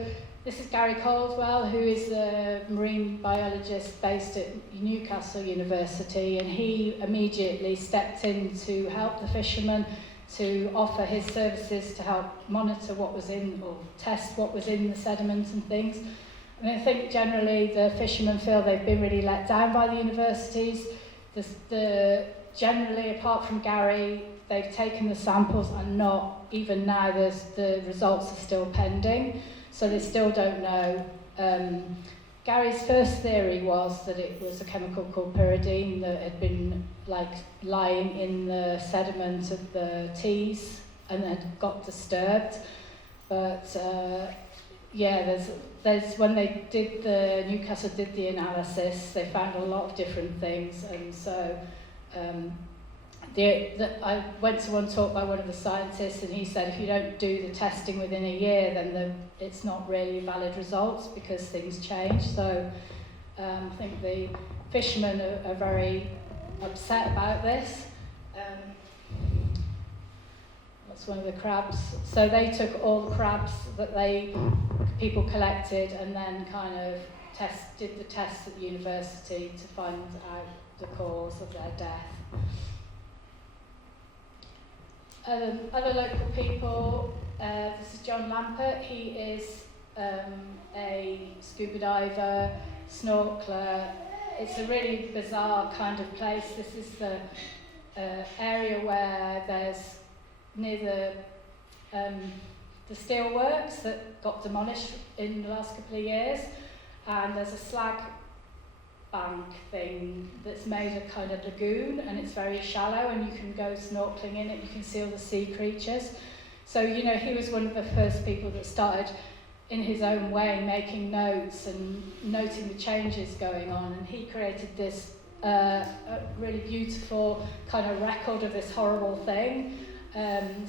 this is Gary Caldwell, who is a marine biologist based at Newcastle University, and he immediately stepped in to help the fishermen, to offer his services to help monitor what was in, or test what was in the sediment and things. And I think generally the fishermen feel they've been really let down by the universities. Generally, apart from Gary, they've taken the samples and not, even now, the results are still pending, so they still don't know. Gary's first theory was that it was a chemical called pyridine that had been lying in the sediment of the teas and had got disturbed. But there's when they did Newcastle did the analysis, they found a lot of different things, and so I went to one talk by one of the scientists, and he said if you don't do the testing within a year, then it's not really valid results because things change. So I think the fishermen are very upset about this. That's one of the crabs. So they took all the crabs that people collected and then kind of did the tests at the university to find out the cause of their death. Other local people, this is John Lampert. He is a scuba diver, snorkeler. It's a really bizarre kind of place. This is the area where there's near the steelworks that got demolished in the last couple of years, and there's a slag bank thing that's made a kind of lagoon, and it's very shallow, and you can go snorkeling in it. You can see all the sea creatures. So he was one of the first people that started in his own way making notes and noting the changes going on, and he created this a really beautiful kind of record of this horrible thing.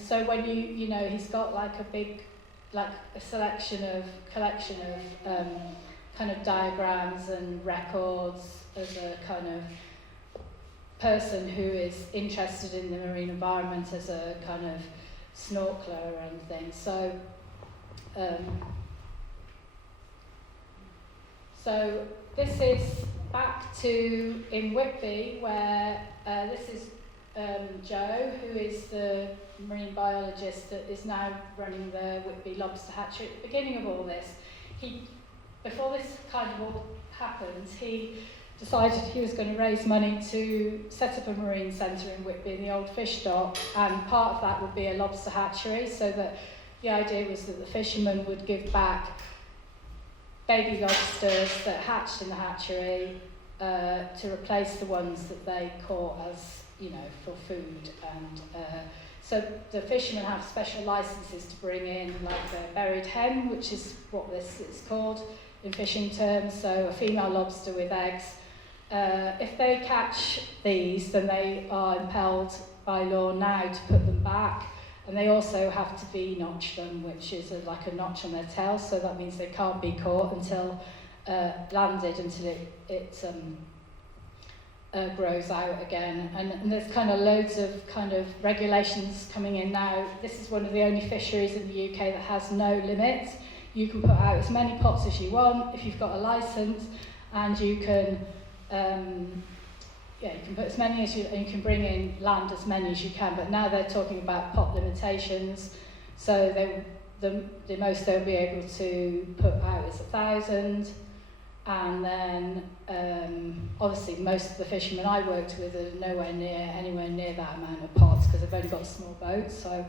So when he's got like a big, like a collection of kind of diagrams and records as a kind of person who is interested in the marine environment as a kind of snorkeler and things. So this is back to in Whitby, where this is Joe, who is the marine biologist that is now running the Whitby lobster hatchery. At the beginning of all this, before this kind of all happened, he decided he was going to raise money to set up a marine centre in Whitby in the old fish dock, and part of that would be a lobster hatchery, so that the idea was that the fishermen would give back baby lobsters that hatched in the hatchery to replace the ones that they caught as, for food. And so the fishermen have special licenses to bring in like a buried hen, which is what this is called in fishing terms, so a female lobster with eggs. If they catch these, then they are impelled by law now to put them back, and they also have to V-notch them, which is like a notch on their tail, so that means they can't be caught until landed, until it grows out again. And there's kind of loads of kind of regulations coming in now. This is one of the only fisheries in the UK that has no limits. You can put out as many pots as you want if you've got a license, and you can you can put as many as and you can bring in land as many as you can. But now they're talking about pot limitations, so the most they'll be able to put out is 1,000. And then obviously most of the fishermen I worked with are anywhere near that amount of pots, because they've only got small boats. So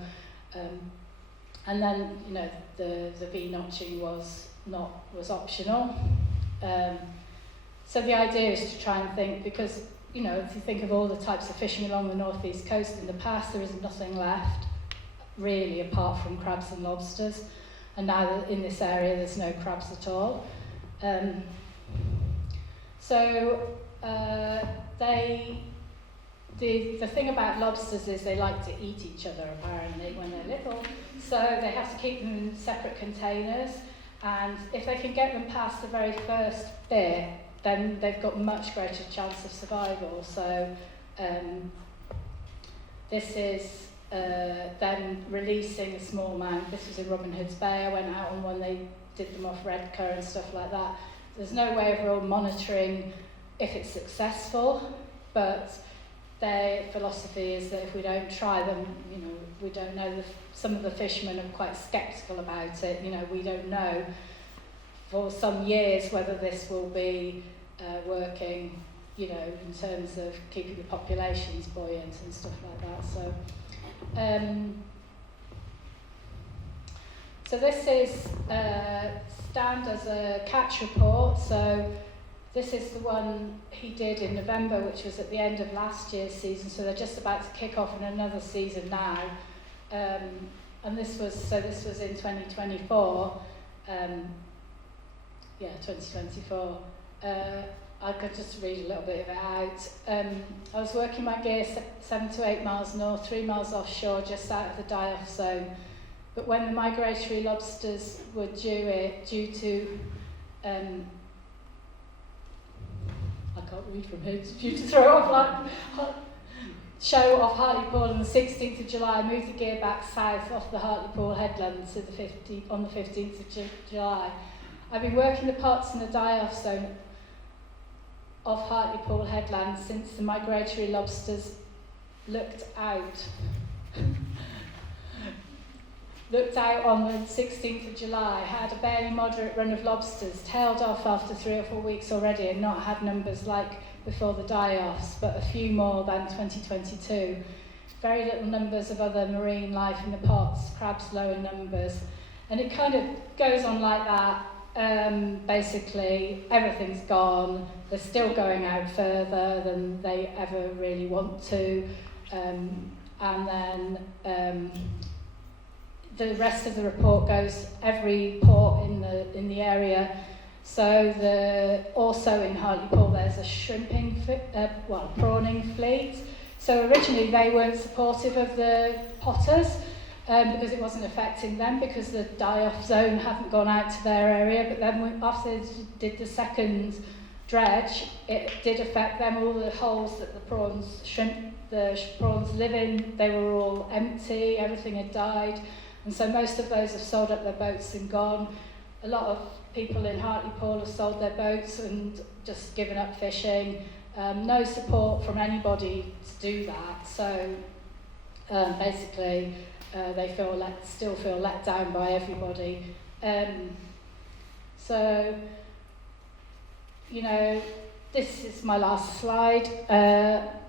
and then the V-notching was optional. So the idea is to try and think, because if you think of all the types of fishing along the northeast coast in the past, there is nothing left really apart from crabs and lobsters, and now in this area there's no crabs at all. The thing about lobsters is they like to eat each other apparently when they're little, so they have to keep them in separate containers, and if they can get them past the very first bit, then they've got much greater chance of survival. So this is them releasing a small amount. This was in Robin Hood's Bay. I went out on one, they did them off red cur and stuff like that. There's no way of real monitoring if it's successful, but their philosophy is that if we don't try them, we don't know. Some of the fishermen are quite sceptical about it. We don't know for some years whether this will be working, in terms of keeping the populations buoyant and stuff like that. So this is stand as a catch report. So this is the one he did in November, which was at the end of last year's season. So they're just about to kick off in another season now. And this was in 2024. 2024. I could just read a little bit of it out. I was working my gear 7 to 8 miles north, 3 miles offshore, just out of the die-off zone. But when the migratory lobsters were due to I can't read from here, due to throw off show off Hartlepool on the 16th of July, moved the gear back south off the Hartlepool headlands to on the 15th of July. I've been working the pots and the die-off zone off Hartlepool headlands since the migratory lobsters looked out on the 16th of July, had a barely moderate run of lobsters, tailed off after 3 or 4 weeks already and not had numbers like before the die-offs, but a few more than 2022. Very little numbers of other marine life in the pots, crabs low in numbers. And it kind of goes on like that. Basically, everything's gone. They're still going out further than they ever really want to. And then the rest of the report goes every port in the area. So also in Hartlepool there's a shrimping, prawning fleet. So originally they weren't supportive of the potters because it wasn't affecting them because the die-off zone hadn't gone out to their area. But then after they did the second dredge, it did affect them. All the holes that the prawns live in, they were all empty. Everything had died, and so most of those have sold up their boats and gone. A lot of people in Hartlepool have sold their boats and just given up fishing. No support from anybody to do that. So basically, they still feel let down by everybody. So, you know, this is my last slide.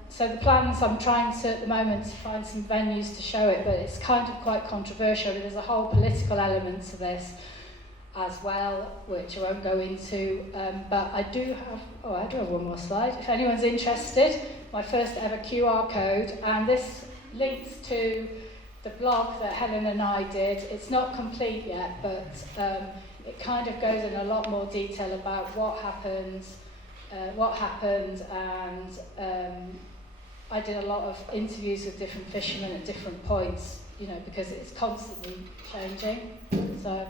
So the plans, I'm trying to, at the moment, to find some venues to show it, but it's kind of quite controversial. There's a whole political element to this as well, which I won't go into, but I do have one more slide. If anyone's interested, my first ever QR code, and this links to the blog that Helen and I did. It's not complete yet, but it kind of goes in a lot more detail about what happened, and I did a lot of interviews with different fishermen at different points, you know, because it's constantly changing. So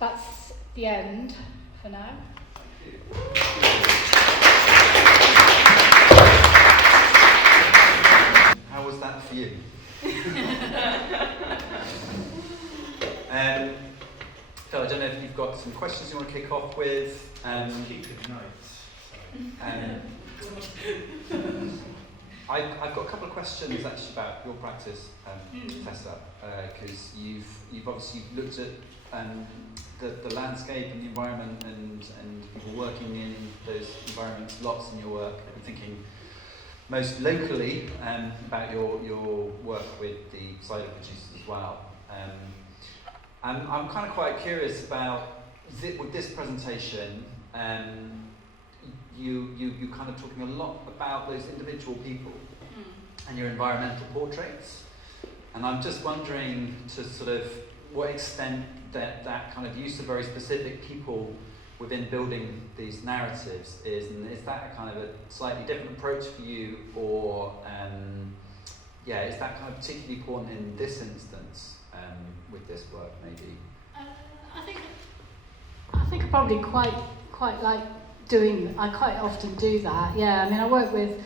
that's the end for now. How was that for you? Phil, I don't know if you've got some questions you want to kick off with. Keeping notes. I've got a couple of questions actually about your practice, Tessa, because you've obviously looked at the landscape and the environment and people working in those environments lots in your work. I'm thinking most locally about your work with the cider producers as well. And I'm kind of quite curious about with this presentation. You kind of talking a lot about those individual people and your environmental portraits, and I'm just wondering to sort of what extent that kind of use of very specific people within building these narratives is, and is that a kind of a slightly different approach for you, or is that kind of particularly important in this instance with this work maybe? I think I probably quite like doing. I quite often do that. Yeah, I mean I work with.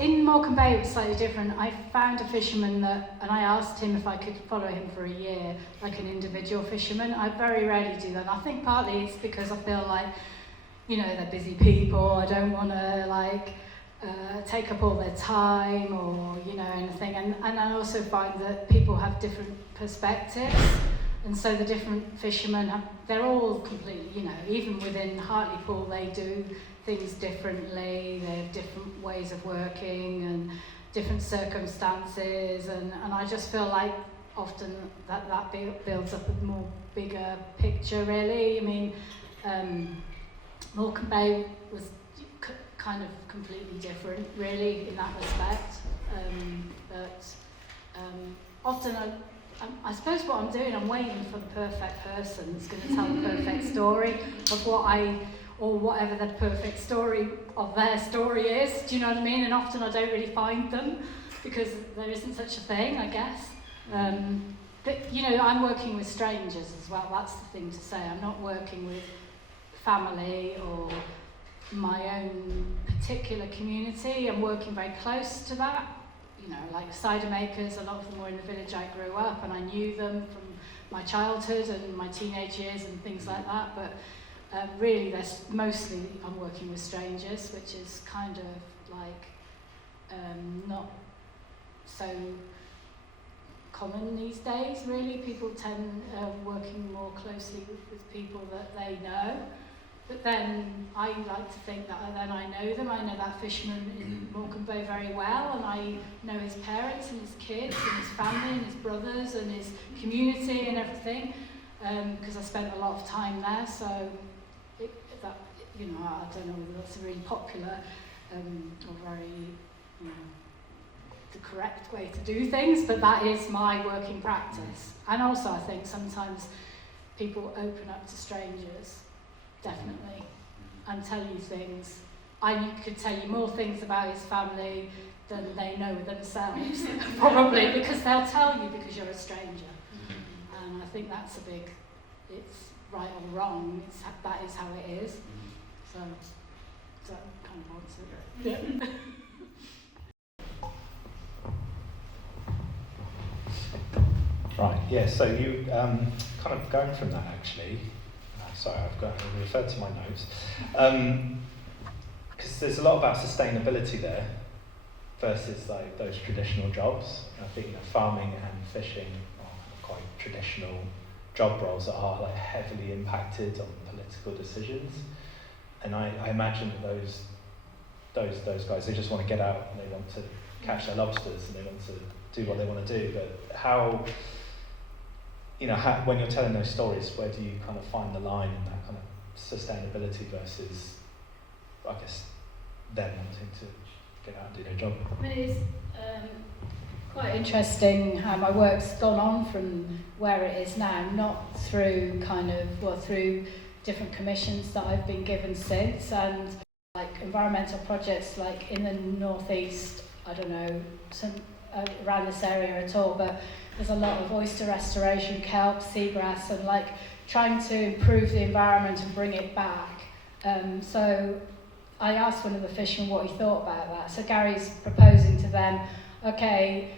In Morecambe Bay it was slightly different. I found a fisherman and I asked him if I could follow him for a year, like an individual fisherman. I very rarely do that. And I think partly it's because I feel like, you know, they're busy people. I don't want to take up all their time or, you know, anything. And I also find that people have different perspectives. And so the different fishermen they're all completely, you know, even within Hartlepool they do things differently, they have different ways of working and different circumstances, and I just feel like often that builds up a more bigger picture really. I mean, Morecambe Bay was kind of completely different really in that respect, but often I suppose what I'm doing, I'm waiting for the perfect person that's going to tell the perfect story of or whatever the perfect story of their story is. Do you know what I mean? And often I don't really find them because there isn't such a thing, I guess. But, you know, I'm working with strangers as well. That's the thing to say. I'm not working with family or my own particular community and working very close to that. You know, like cider makers, a lot of them were in the village I grew up, and I knew them from my childhood and my teenage years and things like that. But really, there's mostly I'm working with strangers, which is kind of like not so common these days. Really, people tend working more closely with people that they know. But then I like to think that then I know them. I know that fisherman in Morecambe Bay very well, and I know his parents and his kids and his family and his brothers and his community and everything, because I spent a lot of time there. So that, you know, I don't know whether that's a really popular or very, you know, the correct way to do things, but that is my working practice. And also, I think sometimes people open up to strangers. Definitely, and tell you things. I could tell you more things about his family than they know themselves, probably, because they'll tell you because you're a stranger. And I think that's a big, it's right or wrong, that is how it is. So kind of answered it. Right, yeah, so you kind of going from that actually. Sorry, I've referred to my notes. Because there's a lot about sustainability there versus like those traditional jobs. I think, you know, farming and fishing are quite traditional job roles that are like heavily impacted on political decisions. And I imagine that those guys, they just want to get out and they want to catch their lobsters and they want to do what they want to do. But how, you know, when you're telling those stories, where do you kind of find the line in that kind of sustainability versus, I guess, them wanting to get out and do their job? I mean, it's quite interesting how my work's gone on from where it is now, not through through different commissions that I've been given since, and like environmental projects like in the northeast, I don't know, around this area at all, but there's a lot of oyster restoration, kelp, seagrass, and like trying to improve the environment and bring it back. So I asked one of the fishermen what he thought about that. So Gary's proposing to them, okay,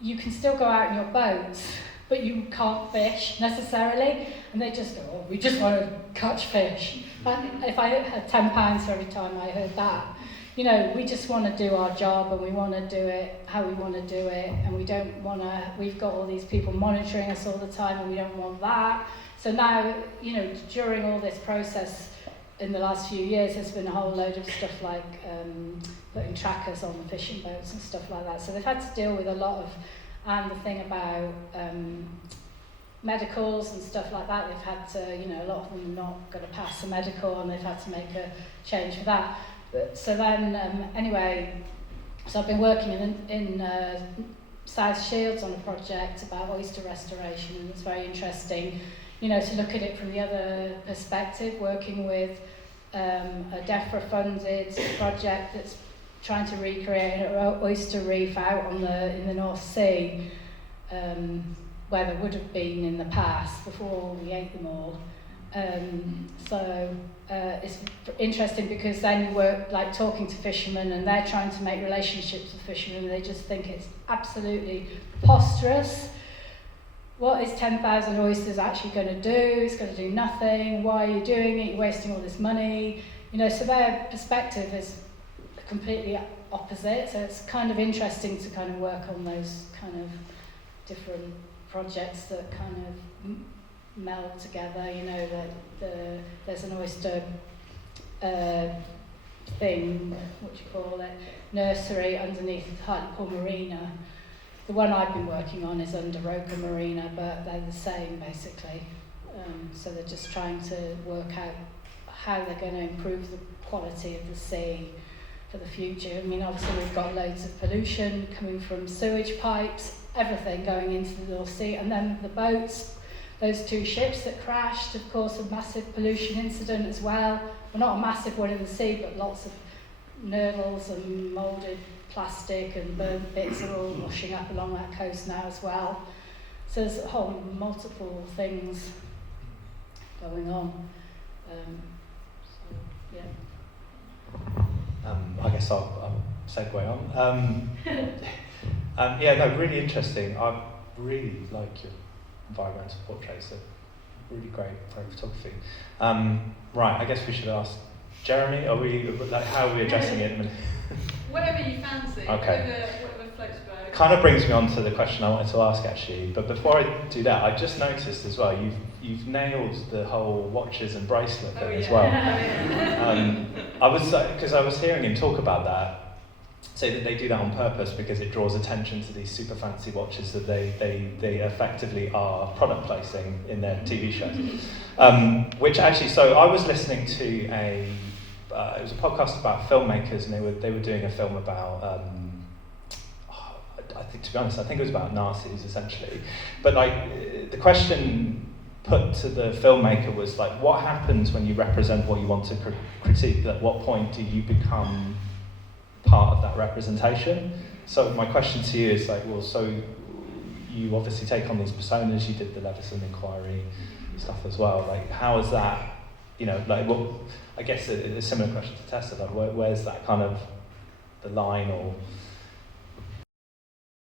you can still go out in your boats, but you can't fish necessarily. And they just go, oh, we just want to catch fish. And if I had £10 for every time I heard that, you know, we just want to do our job and we want to do it how we want to do it, and we don't want to, we've got all these people monitoring us all the time and we don't want that. So now, you know, during all this process in the last few years, there's been a whole load of stuff like putting trackers on the fishing boats and stuff like that. So they've had to deal with a lot of, and the thing about medicals and stuff like that, they've had to, you know, a lot of them are not going to pass the medical and they've had to make a change for that. But, so then, anyway, so I've been working in South Shields on a project about oyster restoration, and it's very interesting, you know, to look at it from the other perspective, working with a DEFRA-funded project that's trying to recreate an oyster reef out on in the North Sea, where there would have been in the past before we ate them all. So it's interesting because then you work like talking to fishermen and they're trying to make relationships with fishermen and they just think it's absolutely preposterous. What is 10,000 oysters actually going to do? It's going to do nothing. Why are you doing it? You're wasting all this money. You know, so their perspective is completely opposite. So it's kind of interesting to kind of work on those kind of different projects that kind of meld together, you know, that there's an oyster thing, what do you call it, nursery underneath Hartlepool Marina. The one I've been working on is under Roker Marina, but they're the same basically. So they're just trying to work out how they're going to improve the quality of the sea for the future. I mean, obviously we've got loads of pollution coming from sewage pipes, everything going into the North Sea, and then the boats. Those two ships that crashed, of course, a massive pollution incident as well. Well, not a massive one in the sea, but lots of nurdles and moulded plastic and burnt bits are all washing up along that coast now as well. So there's a whole multiple things going on. So, yeah. I guess I'll segue on. Yeah, no, really interesting. I really like your environmental portraits. They're really great photography. Right, I guess we should ask Jeremy. Are we how are we addressing it? Whatever you fancy. Okay. Whatever floats your boat. Kind of brings me on to the question I wanted to ask actually. But before I do that, I just noticed as well you've nailed the whole watches and bracelet thing as well. I was hearing him talk about that. Say that they do that on purpose because it draws attention to these super fancy watches that they effectively are product placing in their TV shows. Which actually, so I was listening to it was a podcast about filmmakers, and they were doing a film about I think, to be honest, I think it was about Nazis essentially. But like the question put to the filmmaker was like, what happens when you represent what you want to critique? At what point do you become part of that representation? So my question to you is like, well, so you obviously take on these personas, you did the Leveson inquiry stuff as well, like how is that, like, well, I guess a similar question to Tessa, like where's that kind of the line or...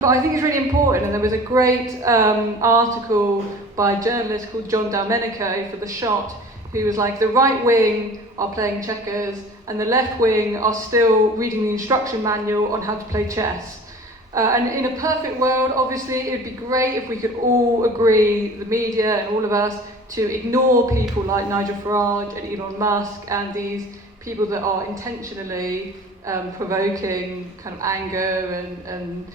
But I think it's really important, and there was a great article by a journalist called John Domenico for The Shot, who was like, the right wing are playing checkers and the left wing are still reading the instruction manual on how to play chess. And in a perfect world, obviously, it'd be great if we could all agree, the media and all of us, to ignore people like Nigel Farage and Elon Musk and these people that are intentionally provoking kind of anger and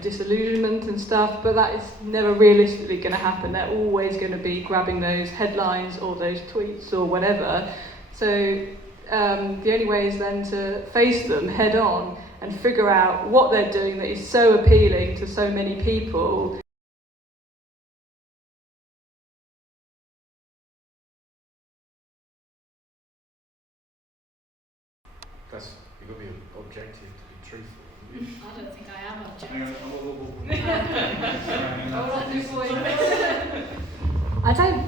disillusionment and stuff, but that is never realistically going to happen. They're always going to be grabbing those headlines or those tweets or whatever. So the only way is then to face them head on and figure out what they're doing that is so appealing to so many people. Because you've got to be objective to be truthful. I don't think I am objective. I don't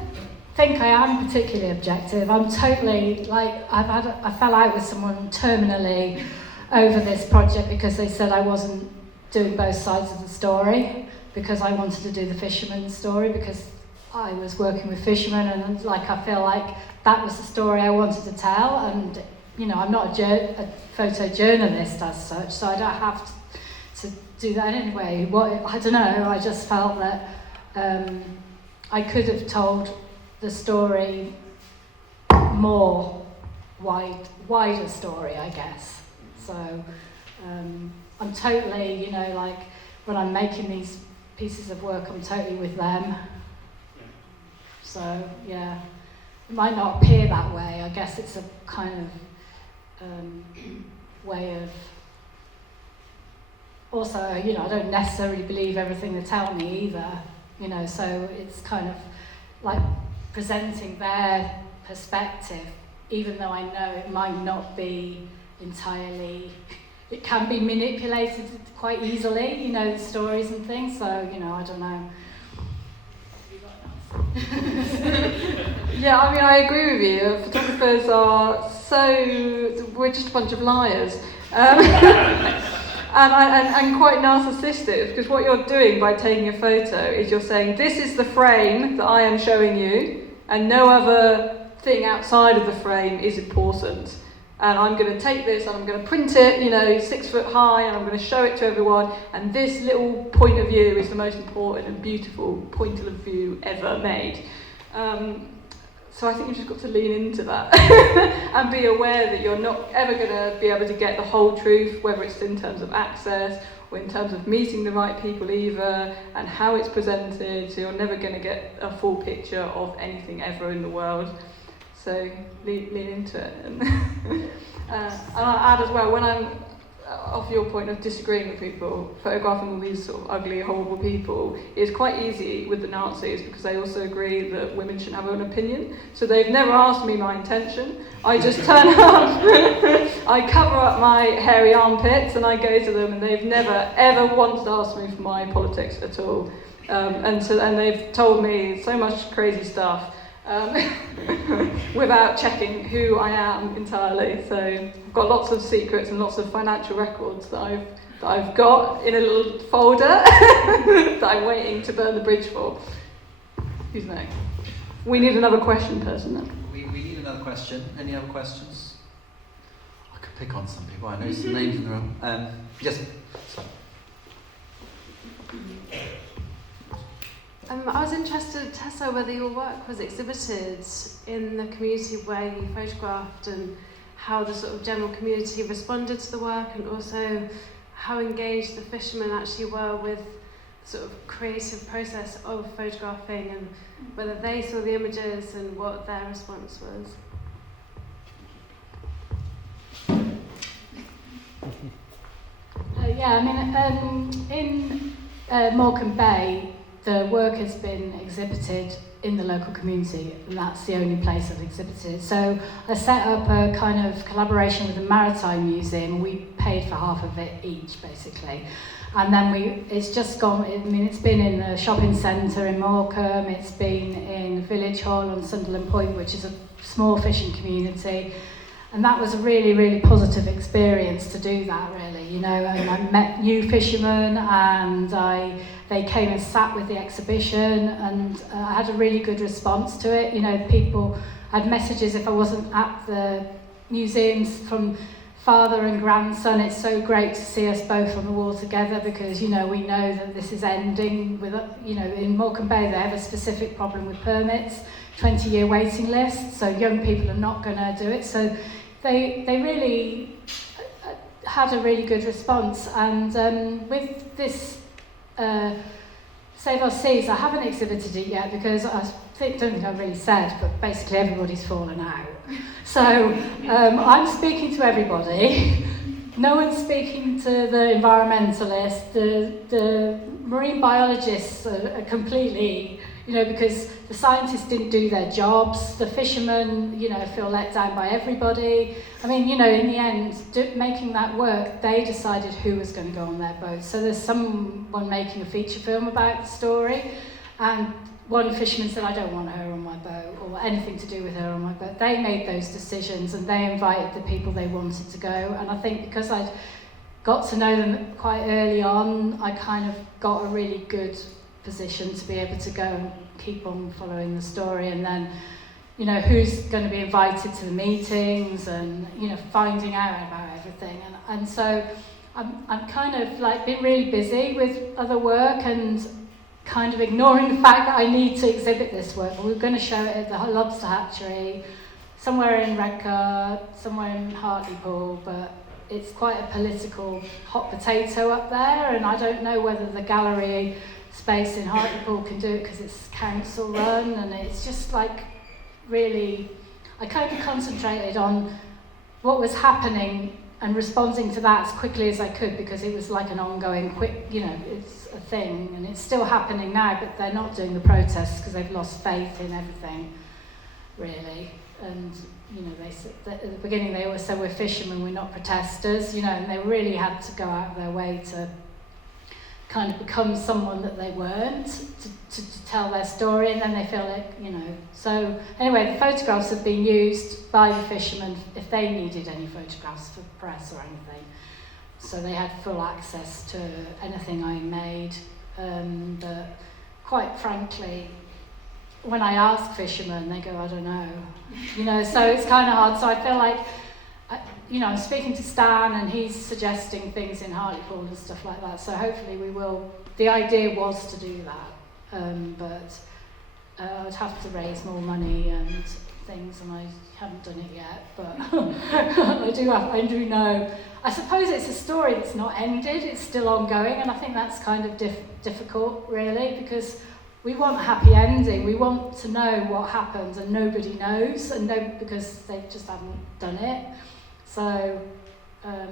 think I am particularly objective. I'm totally, like, I fell out with someone terminally over this project because they said I wasn't doing both sides of the story, because I wanted to do the fisherman's story, because I was working with fishermen, and like I feel like that was the story I wanted to tell, and I'm not a photojournalist as such, so I don't have to do that anyway. I don't know, I just felt that I could have told the story more wider story, I guess. So I'm totally, like when I'm making these pieces of work, I'm totally with them. So yeah, it might not appear that way. I guess it's a kind of way of, also, I don't necessarily believe everything they tell me either, so it's kind of like presenting their perspective, even though I know it might not be entirely, it can be manipulated quite easily, the stories and things, so, I don't know. Yeah, I agree with you. Photographers we're just a bunch of liars. And quite narcissistic, because what you're doing by taking a photo is you're saying, this is the frame that I am showing you, and no other thing outside of the frame is important. And I'm going to take this and I'm going to print it, 6 foot high, and I'm going to show it to everyone, and this little point of view is the most important and beautiful point of view ever made. So I think you've just got to lean into that and be aware that you're not ever going to be able to get the whole truth, whether it's in terms of access or in terms of meeting the right people either, and how it's presented, so you're never going to get a full picture of anything ever in the world. So lean into it. And I'll add as well, when I'm off your point of disagreeing with people, photographing all these sort of ugly, horrible people, it's quite easy with the Nazis because they also agree that women shouldn't have an opinion. So they've never asked me my intention. I just turn up, I cover up my hairy armpits and I go to them, and they've never ever once asked me for my politics at all. And they've told me so much crazy stuff. without checking who I am entirely. So I've got lots of secrets and lots of financial records that I've got in a little folder that I'm waiting to burn the bridge for. Who's next? We need another question person then. We need another question. Any other questions? I could pick on some people. I know some names in the room. Yes. Sorry. I was interested, Tessa, whether your work was exhibited in the community where you photographed and how the sort of general community responded to the work, and also how engaged the fishermen actually were with the sort of creative process of photographing, and whether they saw the images and what their response was. In Morecambe Bay, the work has been exhibited in the local community, and that's the only place I've exhibited. So I set up a kind of collaboration with the Maritime Museum. We paid for half of it each, basically. And then it's just gone, it's been in the shopping centre in Morecambe, it's been in Village Hall on Sunderland Point, which is a small fishing community. And that was a really, really positive experience to do that, really, you know. And I met new fishermen, and they came and sat with the exhibition, and I had a really good response to it. You know, people had messages if I wasn't at the museums from father and grandson. It's so great to see us both on the wall together, because, you know, we know that this is ending with, you know, in Morecambe Bay they have a specific problem with permits, 20-year waiting list, so young people are not going to do it. So they really had a really good response. And with this Save Our Seas, I haven't exhibited it yet because I don't think I've really said, but basically everybody's fallen out. So I'm speaking to everybody. No one's speaking to the environmentalists. The marine biologists are completely, you know, because the scientists didn't do their jobs. The fishermen, you know, feel let down by everybody. I mean, you know, in the end, making that work, they decided who was going to go on their boat. So there's someone making a feature film about the story, and one fisherman said, I don't want her on my boat, or anything to do with her on my boat. They made those decisions, and they invited the people they wanted to go. And I think because I'd got to know them quite early on, I kind of got a really good position to be able to go and keep on following the story. And then, you know, who's going to be invited to the meetings, and, you know, finding out about everything. And so I'm kind of like been really busy with other work and kind of ignoring the fact that I need to exhibit this work. We're going to show it at the Lobster Hatchery, somewhere in Redcar, somewhere in Hartlepool, but it's quite a political hot potato up there, and I don't know whether the gallery space in Hartlepool can do it because it's council run, and it's just like really, I kind of concentrated on what was happening and responding to that as quickly as I could, because it was like an ongoing quick, you know, it's a thing, and it's still happening now, but they're not doing the protests because they've lost faith in everything, really. And, you know, at the beginning they always said we're fishermen, we're not protesters, you know, and they really had to go out of their way to kind of become someone that they weren't, to tell their story, and then they feel like, you know. So anyway, the photographs have been used by the fishermen if they needed any photographs for press or anything. So they had full access to anything I made. But quite frankly, when I ask fishermen, they go, I don't know. You know, so it's kind of hard. So I feel like, you know, I'm speaking to Stan, and he's suggesting things in Hartlepool and stuff like that. So hopefully we will. The idea was to do that, but I'd have to raise more money and things, and I haven't done it yet. But I do know. I suppose it's a story that's not ended. It's still ongoing, and I think that's kind of difficult, really, because we want a happy ending. We want to know what happened, and nobody knows, because they just haven't done it. So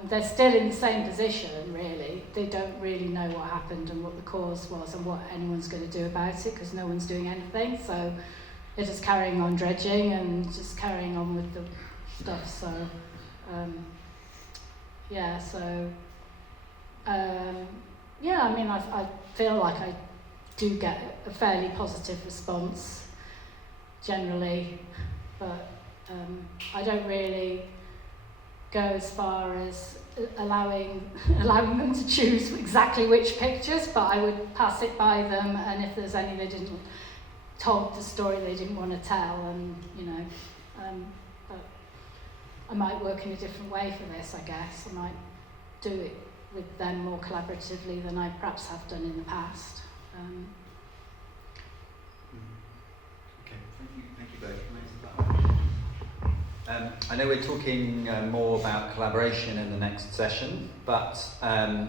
they're still in the same position, really. They don't really know what happened and what the cause was and what anyone's going to do about it, because no one's doing anything. So they're just carrying on dredging and just carrying on with the stuff. So, I mean, I feel like I do get a fairly positive response generally, but I don't really go as far as allowing them to choose exactly which pictures, but I would pass it by them, and if there's any they didn't told the story they didn't want to tell, and but I might work in a different way for this, I guess. I might do it with them more collaboratively than I perhaps have done in the past. Okay, thank you both. I know we're talking more about collaboration in the next session, but I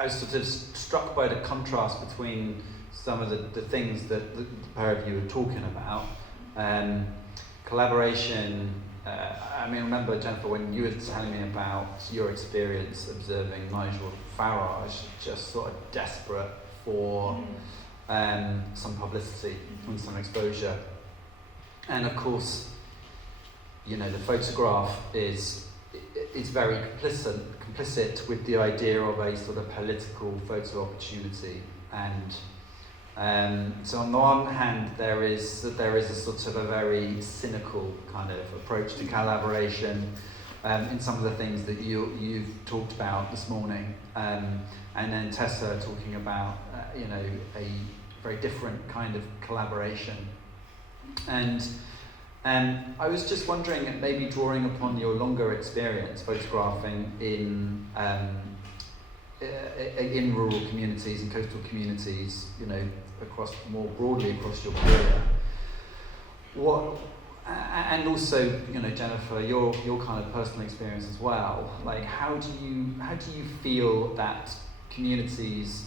was sort of struck by the contrast between some of the things that the pair of you were talking about. Collaboration, I remember, Jennifer, when you were telling me about your experience observing Nigel Farage, just sort of desperate for some publicity and some exposure. And of course, the photograph is very complicit with the idea of a sort of political photo opportunity, and so on the one hand there is a sort of a very cynical kind of approach to collaboration in some of the things that you've talked about this morning, and then Tessa talking about a very different kind of collaboration. And I was just wondering, maybe drawing upon your longer experience photographing in rural communities and coastal communities, more broadly across your career. And also, Jennifer, your kind of personal experience as well. Like, how do you feel that communities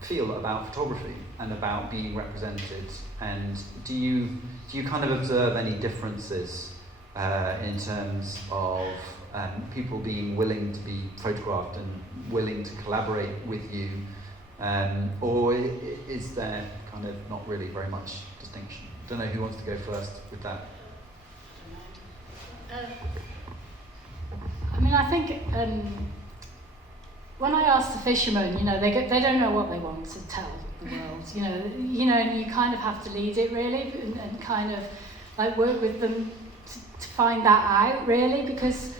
feel about photography and about being represented? And do you kind of observe any differences in terms of people being willing to be photographed and willing to collaborate with you, or is there kind of not really very much distinction? I don't know who wants to go first with that. I think when I ask the fishermen, they don't know what they want to tell the world. And you kind of have to lead it really, and kind of like work with them to find that out really, because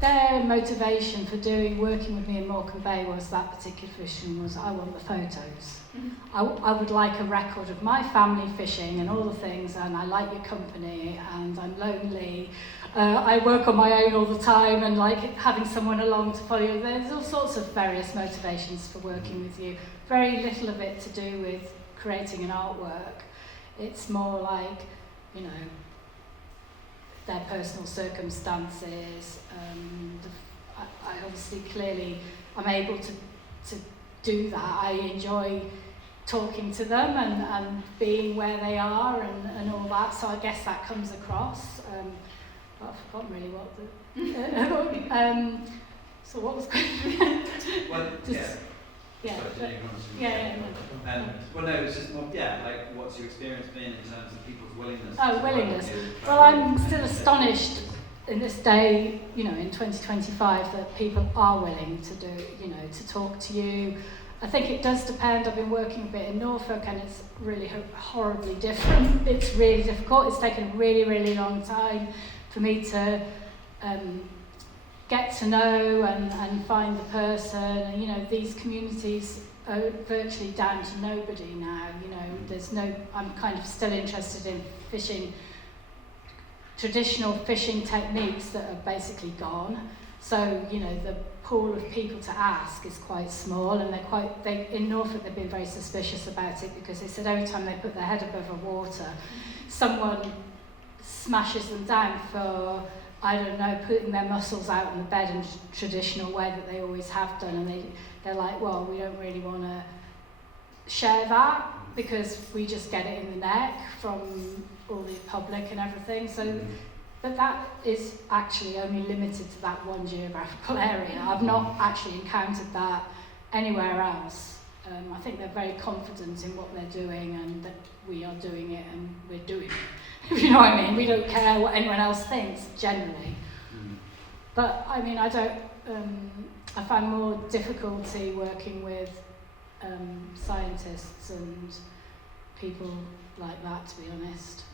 their motivation for working with me in Morecambe Bay was that particular fisherman was, I want the photos. I would like a record of my family fishing and all the things, and I like your company, and I'm lonely. I work on my own all the time, and like having someone along to follow you. There's all sorts of various motivations for working with you. Very little of it to do with creating an artwork. It's more like, their personal circumstances. I obviously, clearly, I'm able to do that. I enjoy talking to them and being where they are and all that. So I guess that comes across. I've forgotten really what the. So what was the question? Well, well, no, it's just more, like, what's your experience been in terms of people's willingness? Oh, willingness. Well, I'm still astonished in this day, in 2025, that people are willing to do, to talk to you. I think it does depend. I've been working a bit in Norfolk, and it's really horribly different. It's really difficult. It's taken a really, really long time for me to get to know and find the person. And these communities are virtually down to nobody now. I'm kind of still interested in fishing, traditional fishing techniques that are basically gone. So the pool of people to ask is quite small, and in Norfolk they've been very suspicious about it, because they said every time they put their head above the water, someone smashes them down for, I don't know, putting their muscles out on the bed in a traditional way that they always have done, and they're like, well, we don't really want to share that because we just get it in the neck from all the public and everything. So, but that is actually only limited to that one geographical area. I've not actually encountered that anywhere else. I think they're very confident in what they're doing, and that we are doing it and we're doing it. If you know what I mean? We don't care what anyone else thinks, generally. But I find more difficulty working with scientists and people like that, to be honest.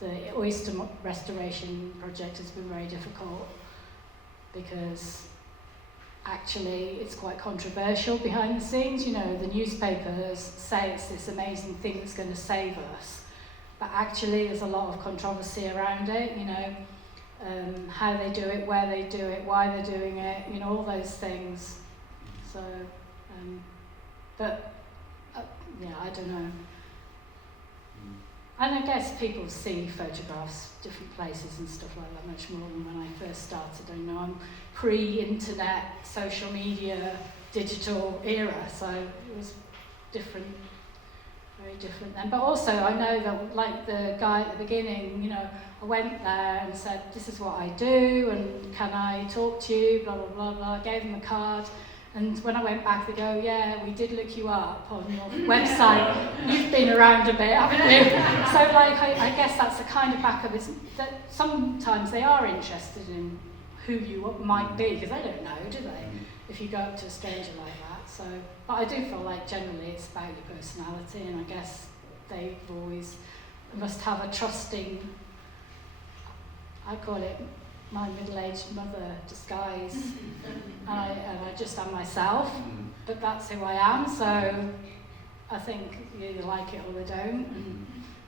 The oyster restoration project has been very difficult because actually it's quite controversial behind the scenes. You know, the newspapers say it's this amazing thing that's going to save us, but actually there's a lot of controversy around it, you know, how they do it, where they do it, why they're doing it, you know, all those things. So, yeah, I don't know. And I guess people see photographs, different places and stuff like that much more than when I first started. I know I'm pre-internet, social media, digital era, so it was different, very different then. But also I know that, like the guy at the beginning, you know, I went there and said, this is what I do, and can I talk to you, blah, blah, blah, blah. I gave them a card. And when I went back, they go, yeah, we did look you up on your website. You've been around a bit, haven't you? So, like, I guess that's the kind of backup, is that sometimes they are interested in who you might be, because they don't know, do they, if you go up to a stranger like that. So, but I do feel like generally it's about your personality, and I guess they must have a trusting, I call it my middle-aged mother disguise, and I just am myself, but that's who I am, so I think you either like it or they don't, and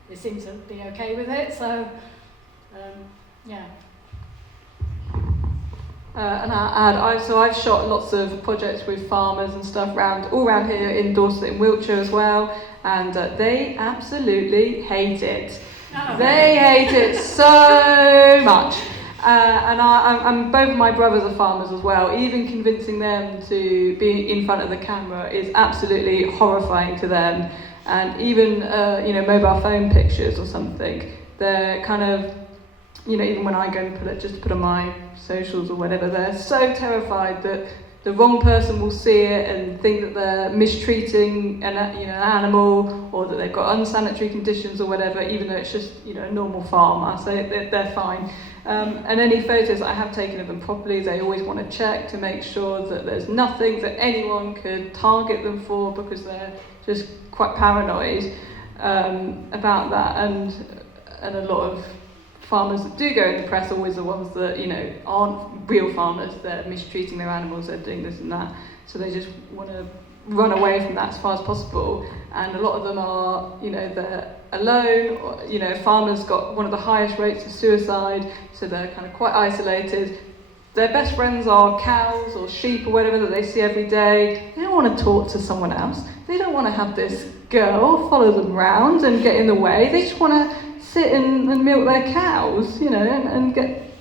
they seem to be okay with it, so yeah. And I've shot lots of projects with farmers and stuff all around here in Dorset and Wiltshire as well, and they absolutely hate it. They hate it so much. And both my brothers are farmers as well. Even convincing them to be in front of the camera is absolutely horrifying to them. And even mobile phone pictures or something, they're kind of, even when I go and put on my socials or whatever, they're so terrified that the wrong person will see it and think that they're mistreating an animal, or that they've got unsanitary conditions or whatever, even though it's just a normal farmer, so they're fine. And any photos I have taken of them properly, they always want to check to make sure that there's nothing that anyone could target them for, because they're just quite paranoid about that. And a lot of farmers that do go in the press are always the ones that aren't real farmers. They're mistreating their animals, they're doing this and that, so they just want to run away from that as far as possible. And a lot of them are they're alone, or farmers got one of the highest rates of suicide, so they're kind of quite isolated. Their best friends are cows or sheep or whatever that they see every day. They don't want to talk to someone else. They don't want to have this girl follow them around and get in the way. They just want to sit and milk their cows, and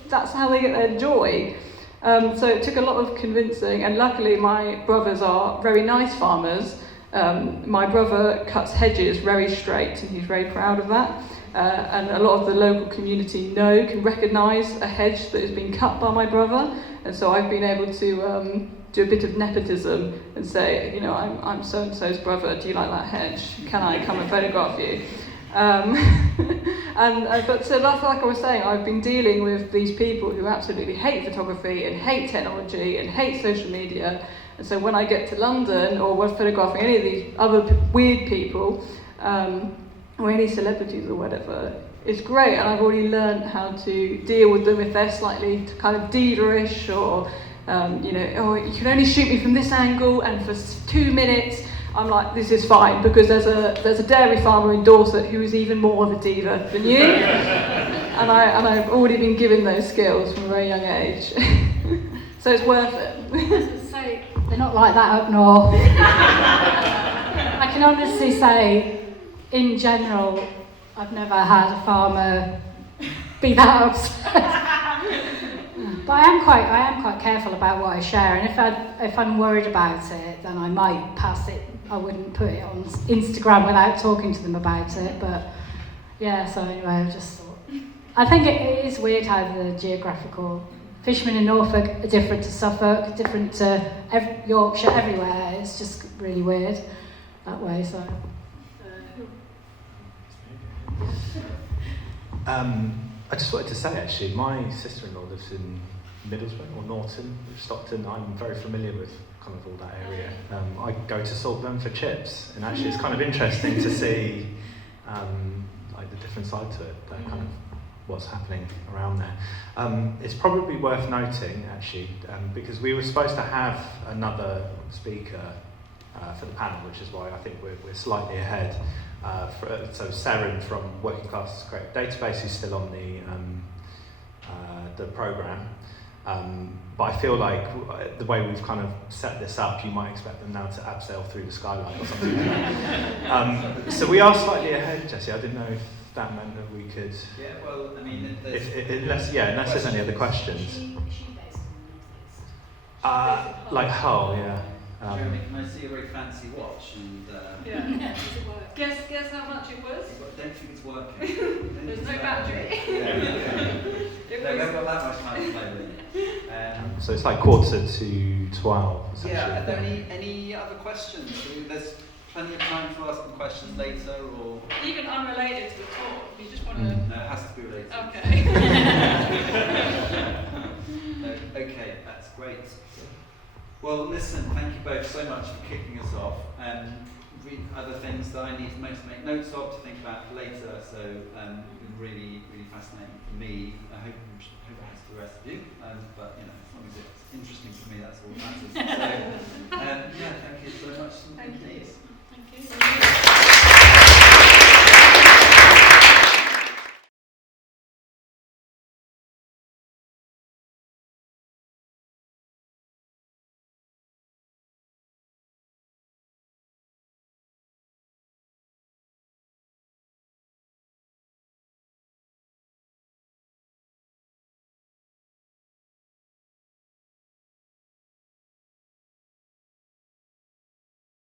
that's how they get their joy. So it took a lot of convincing, and luckily my brothers are very nice farmers. My brother cuts hedges very straight, and he's very proud of that. And a lot of the local community can recognise a hedge that has been cut by my brother, and so I've been able to do a bit of nepotism and say, I'm so-and-so's brother, do you like that hedge? Can I come and photograph you? But so like I was saying, I've been dealing with these people who absolutely hate photography and hate technology and hate social media. And so when I get to London, or we're photographing any of these other weird people, or any celebrities or whatever, it's great, and I've already learned how to deal with them if they're slightly kind of diva-ish, or you can only shoot me from this angle and for 2 minutes. I'm like, this is fine, because there's a dairy farmer in Dorset who is even more of a diva than you, and I've already been given those skills from a very young age, so it's worth it. So they're not like that up north. I can honestly say, in general, I've never had a farmer be that upset. But I am quite careful about what I share, and if I'm worried about it, then I might pass it. I wouldn't put it on Instagram without talking to them about it. But yeah, so anyway, I just thought, I think it is weird how the geographical fishermen in Norfolk are different to Suffolk, different to Yorkshire, everywhere. It's just really weird that way. So. I just wanted to say, actually, my sister-in-law lives in Middlesbrough or Norton, Stockton. I'm very familiar with kind of all that area. I go to Saltburn for chips, and actually it's kind of interesting to see like the different side to it, that kind of what's happening around there. It's probably worth noting actually, because we were supposed to have another speaker for the panel, which is why I think we're slightly ahead. So Seren from Working Class Correct Database is still on the programme. But I feel like the way we've kind of set this up, you might expect them now to abseil through the skylight or something like that. So we are slightly ahead, Jesse. I didn't know if that meant that we could... Yeah, well, I mean... unless there's any other questions. Like Hull, yeah. Jeremy, can I see a very fancy watch? And, yeah. Guess how much it was? I don't think it's working. There's no battery. We haven't got that much time to play with it. So it's like 11:45. Yeah, are there any other questions? There's plenty of time to ask them questions later, or... Even unrelated to the talk, if you just want to... No, it has to be related. Okay. No, okay, that's great. Well, listen, thank you both so much for kicking us off. Read other things that I need to make notes of to think about for later. So it's been really, really fascinating for me. I hope it has for the rest of you. But you know, as long as it's interesting for me, that's all that matters. So yeah, thank you so much. Thank you. Thank you.